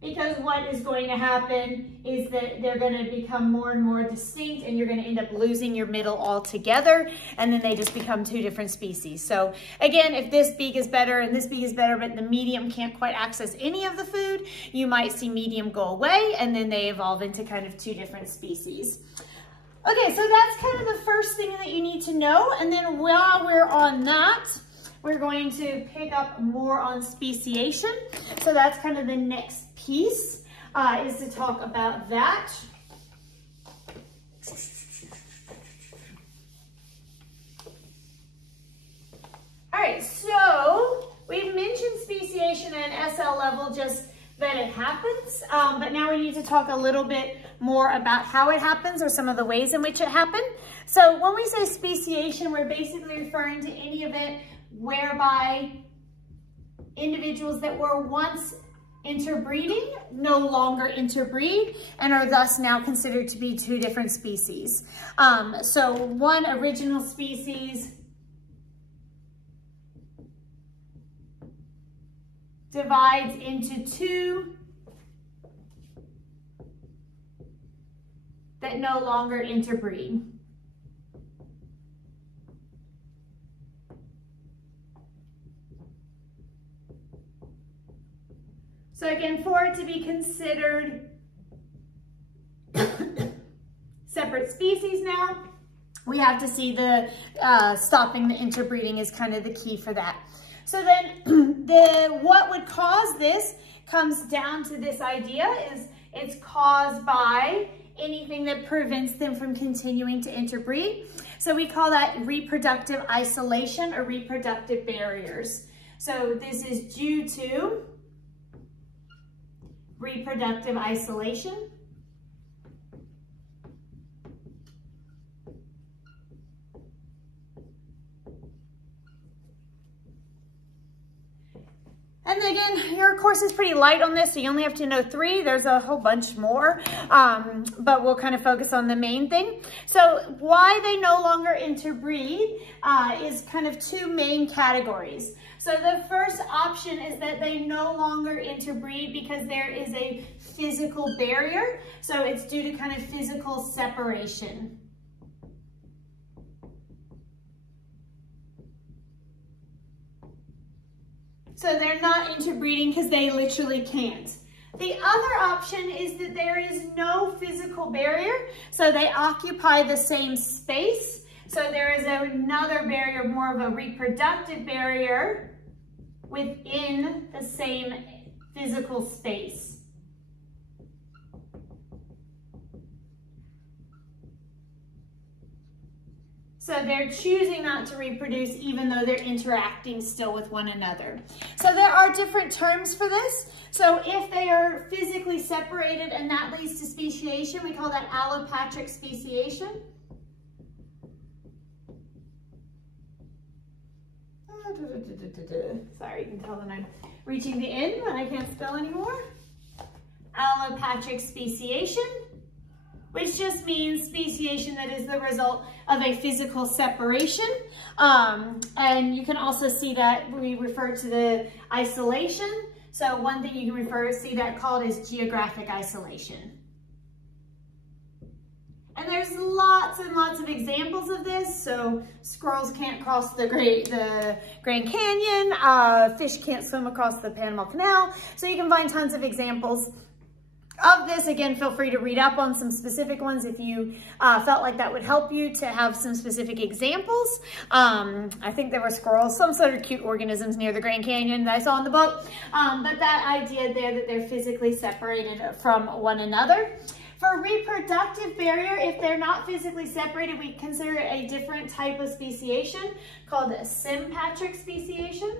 Because what is going to happen is that they're going to become more and more distinct, and you're going to end up losing your middle altogether, and then they just become two different species. So again, if this beak is better and this beak is better, but the medium can't quite access any of the food, you might see medium go away, and then they evolve into kind of two different species. Okay, so that's kind of the first thing that you need to know. And then while we're on that, we're going to pick up more on speciation. So that's kind of the next piece is to talk about that. All right, so we've mentioned speciation at an SL level, just that it happens, but now we need to talk a little bit more about how it happens or some of the ways in which it happened. So when we say speciation, we're basically referring to any event whereby individuals that were once interbreeding no longer interbreed and are thus now considered to be two different species. So one original species divides into two that no longer interbreed. So again, for it to be considered separate species now, we have to see the stopping the interbreeding is kind of the key for that. So then what would cause this comes down to this idea is it's caused by anything that prevents them from continuing to interbreed. So we call that reproductive isolation or reproductive barriers. So this is due to reproductive isolation. And again, your course is pretty light on this, so you only have to know 3. There's a whole bunch more, but we'll kind of focus on the main thing. So why they no longer interbreed is kind of 2 main categories. So the first option is that they no longer interbreed because there is a physical barrier. So it's due to kind of physical separation. So they're not interbreeding because they literally can't. The other option is that there is no physical barrier, so they occupy the same space. So there is another barrier, more of a reproductive barrier within the same physical space. So they're choosing not to reproduce even though they're interacting still with one another. So there are different terms for this. So if they are physically separated and that leads to speciation, we call that allopatric speciation. Sorry, you can tell that I'm reaching the end when I can't spell anymore. Allopatric speciation, which just means speciation that is the result of a physical separation. And you can also see that we refer to the isolation. So one thing you can see that called is geographic isolation. And there's lots and lots of examples of this. So squirrels can't cross the Grand Canyon, fish can't swim across the Panama Canal. So you can find tons of examples of this. Again, feel free to read up on some specific ones if you felt like that would help you to have some specific examples. I think there were squirrels, some sort of cute organisms near the Grand Canyon that I saw in the book. But that idea there that they're physically separated from one another. For reproductive barrier, if they're not physically separated, we consider a different type of speciation called sympatric speciation.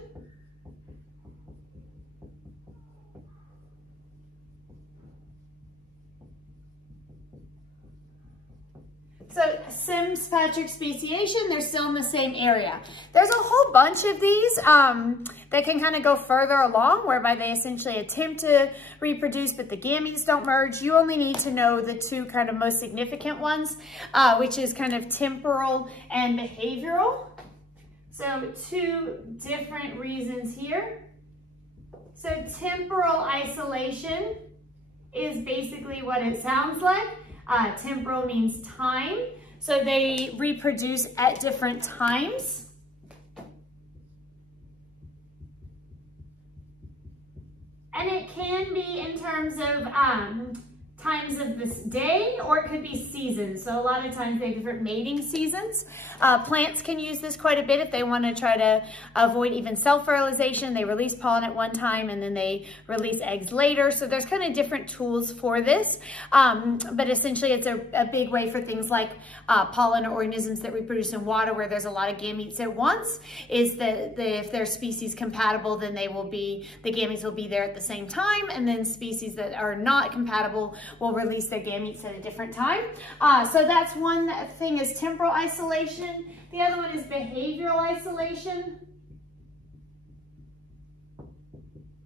So sympatric speciation, they're still in the same area. There's a whole bunch of these that can kind of go further along, whereby they essentially attempt to reproduce, but the gametes don't merge. You only need to know the two kind of most significant ones, which is kind of temporal and behavioral. So two different reasons here. So temporal isolation is basically what it sounds like. Temporal means time, so they reproduce at different times. And it can be in terms of times of this day, or it could be seasons. So a lot of times they have different mating seasons. Plants can use this quite a bit if they want to try to avoid even self-fertilization. They release pollen at one time and then they release eggs later. So there's kind of different tools for this. But essentially it's a big way for things like pollen or organisms that reproduce in water where there's a lot of gametes at once, is that if they're species compatible, then the gametes will be there at the same time, and then species that are not compatible will release their gametes at a different time. So that's one thing, is temporal isolation. The other one is behavioral isolation.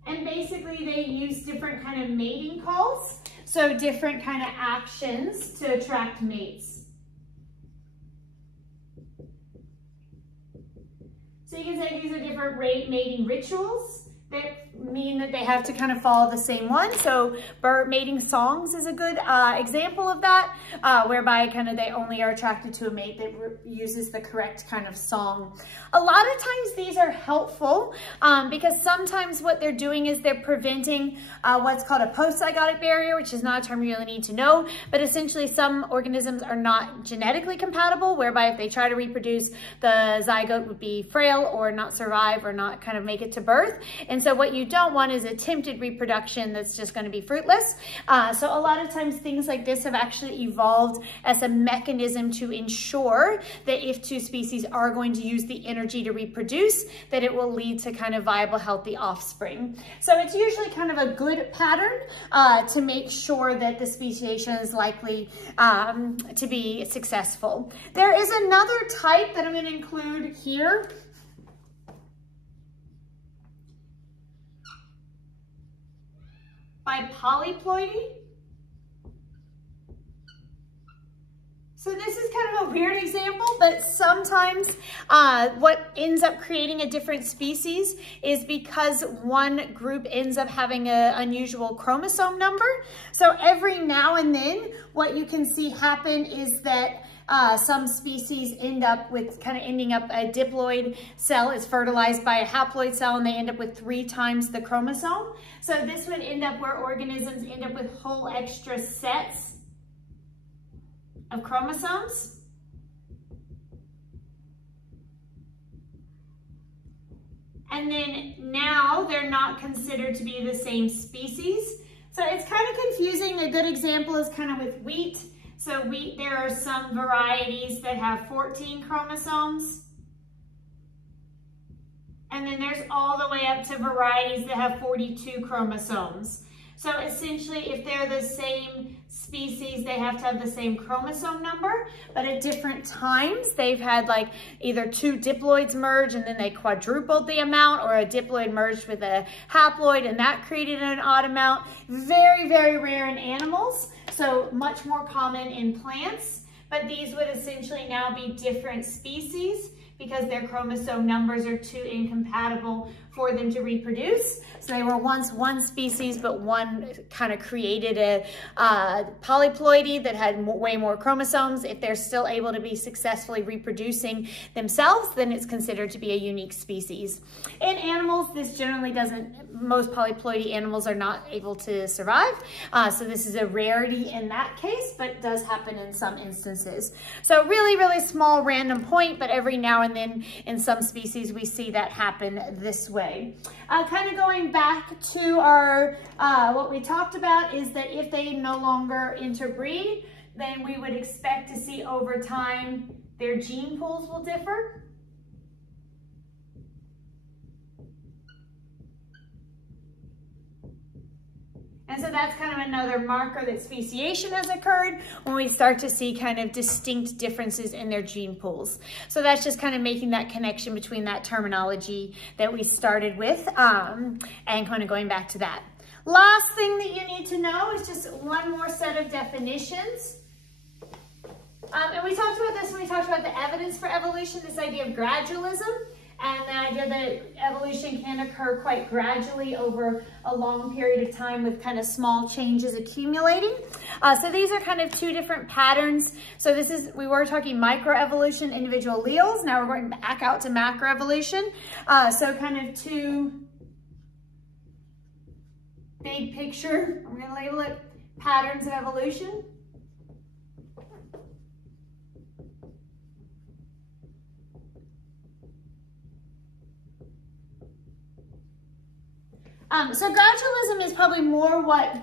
And basically they use different kind of mating calls. So different kind of actions to attract mates. So you can say these are different mating rituals that mean that they have to kind of follow the same one. So bird mating songs is a good example of that, whereby kind of they only are attracted to a mate that uses the correct kind of song. A lot of times these are helpful because sometimes what they're doing is they're preventing what's called a post-zygotic barrier, which is not a term you really need to know, but essentially some organisms are not genetically compatible, whereby if they try to reproduce, the zygote would be frail or not survive or not kind of make it to birth. And so what you don't want is attempted reproduction that's just going to be fruitless. So a lot of times things like this have actually evolved as a mechanism to ensure that if two species are going to use the energy to reproduce, that it will lead to kind of viable, healthy offspring. So it's usually kind of a good pattern to make sure that the speciation is likely to be successful. There is another type that I'm going to include here. By polyploidy. So this is kind of a weird example, but sometimes what ends up creating a different species is because one group ends up having an unusual chromosome number. So every now and then what you can see happen is that some species end up with ending up a diploid cell is fertilized by a haploid cell, and they end up with 3 times the chromosome. So this would end up where organisms end up with whole extra sets of chromosomes. And then now they're not considered to be the same species. So it's kind of confusing. A good example is kind of with wheat. So there are some varieties that have 14 chromosomes. And then there's all the way up to varieties that have 42 chromosomes. So essentially, if they're the same species, they have to have the same chromosome number, but at different times, they've had like either two diploids merge and then they quadrupled the amount, or a diploid merged with a haploid and that created an odd amount. Very, very rare in animals, so much more common in plants, but these would essentially now be different species because their chromosome numbers are too incompatible for them to reproduce. So they were once one species, but one kind of created a polyploidy that had way more chromosomes. If they're still able to be successfully reproducing themselves, then it's considered to be a unique species. In animals, this generally most polyploidy animals are not able to survive. So this is a rarity in that case, but does happen in some instances. So really, really small random point, but every now and then in some species, we see that happen this way. Kind of going back to our, what we talked about is that if they no longer interbreed, then we would expect to see over time their gene pools will differ. And so that's kind of another marker that speciation has occurred when we start to see kind of distinct differences in their gene pools. So that's just kind of making that connection between that terminology that we started with and kind of going back to that. Last thing that you need to know is just one more set of definitions. And we talked about this when we talked about the evidence for evolution, this idea of gradualism. And the idea that evolution can occur quite gradually over a long period of time with kind of small changes accumulating. So these are kind of two different patterns. So we were talking microevolution, individual alleles. Now we're going back out to macroevolution. So kind of two big picture, I'm going to label it patterns of evolution. So gradualism is probably more what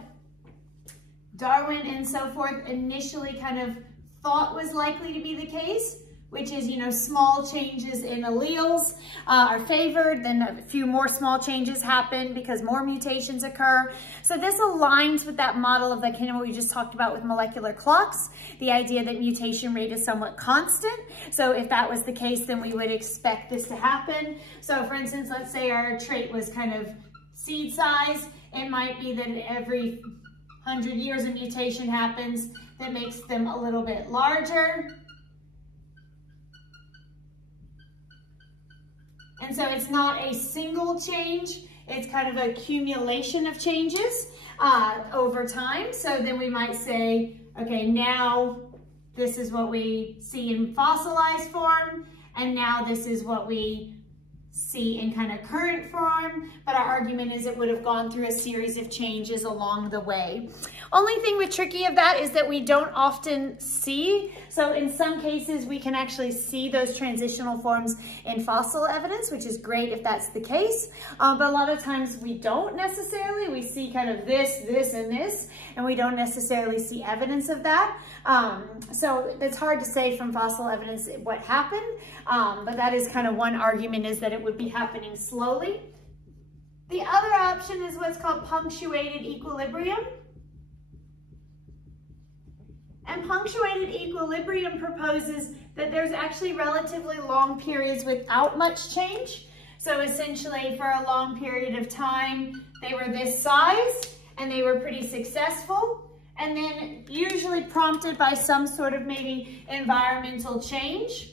Darwin and so forth initially kind of thought was likely to be the case, which is, small changes in alleles are favored, then a few more small changes happen because more mutations occur. So this aligns with that model of like what we just talked about with molecular clocks, the idea that mutation rate is somewhat constant. So if that was the case, then we would expect this to happen. So for instance, let's say our trait was kind of seed size. It might be that every 100 years a mutation happens that makes them a little bit larger. And so it's not a single change, it's kind of an accumulation of changes over time. So then we might say, okay, now this is what we see in fossilized form, and now this is what we see in kind of current form, but our argument is it would have gone through a series of changes along the way. Only thing with tricky of that is that we don't often see, so in some cases we can actually see those transitional forms in fossil evidence, which is great if that's the case, but a lot of times we don't necessarily. We see kind of this, this, and this, and we don't necessarily see evidence of that. So it's hard to say from fossil evidence what happened, but that is kind of one argument, is that it would be happening slowly. The other option is what's called punctuated equilibrium. And punctuated equilibrium proposes that there's actually relatively long periods without much change. So essentially for a long period of time, they were this size and they were pretty successful. And then usually prompted by some sort of maybe environmental change.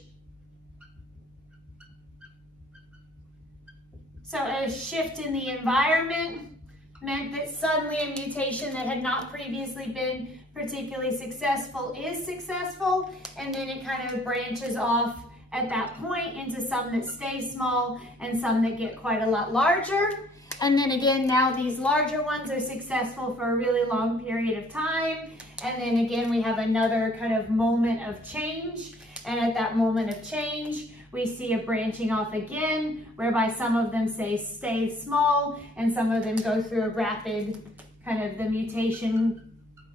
So a shift in the environment meant that suddenly a mutation that had not previously been particularly successful is successful, and then it kind of branches off at that point into some that stay small and some that get quite a lot larger. And then again, now these larger ones are successful for a really long period of time. And then again, we have another kind of moment of change. And at that moment of change, we see a branching off again, whereby some of them stay small and some of them go through a rapid kind of the mutation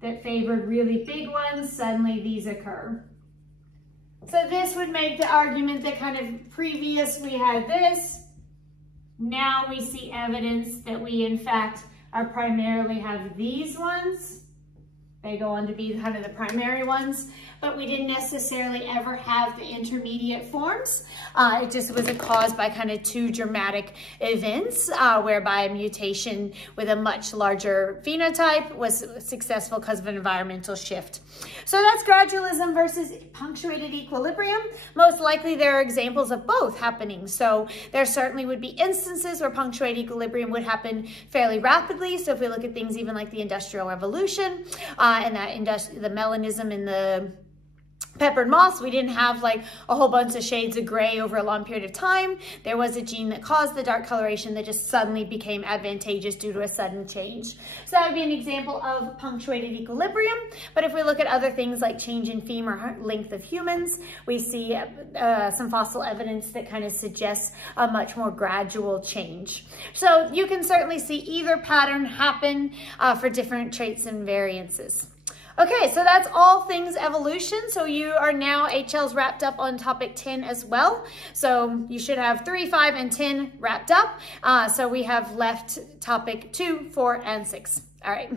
that favored really big ones, suddenly these occur. So this would make the argument that kind of previous we had this. Now we see evidence that we in fact are primarily have these ones. They go on to be kind of the primary ones, but we didn't necessarily ever have the intermediate forms. It just was caused by kind of two dramatic events, whereby a mutation with a much larger phenotype was successful because of an environmental shift. So that's gradualism versus punctuated equilibrium. Most likely there are examples of both happening. So there certainly would be instances where punctuated equilibrium would happen fairly rapidly. So if we look at things even like the Industrial Revolution, and the melanism in the peppered moths, we didn't have like a whole bunch of shades of gray over a long period of time. There was a gene that caused the dark coloration that just suddenly became advantageous due to a sudden change. So that would be an example of punctuated equilibrium. But if we look at other things like change in femur length of humans, we see some fossil evidence that kind of suggests a much more gradual change. So you can certainly see either pattern happen for different traits and variances. Okay, so that's all things evolution. So you are now HLs wrapped up on topic 10 as well. So you should have 3, 5, and 10 wrapped up. So we have left topic 2, 4, and 6. All right.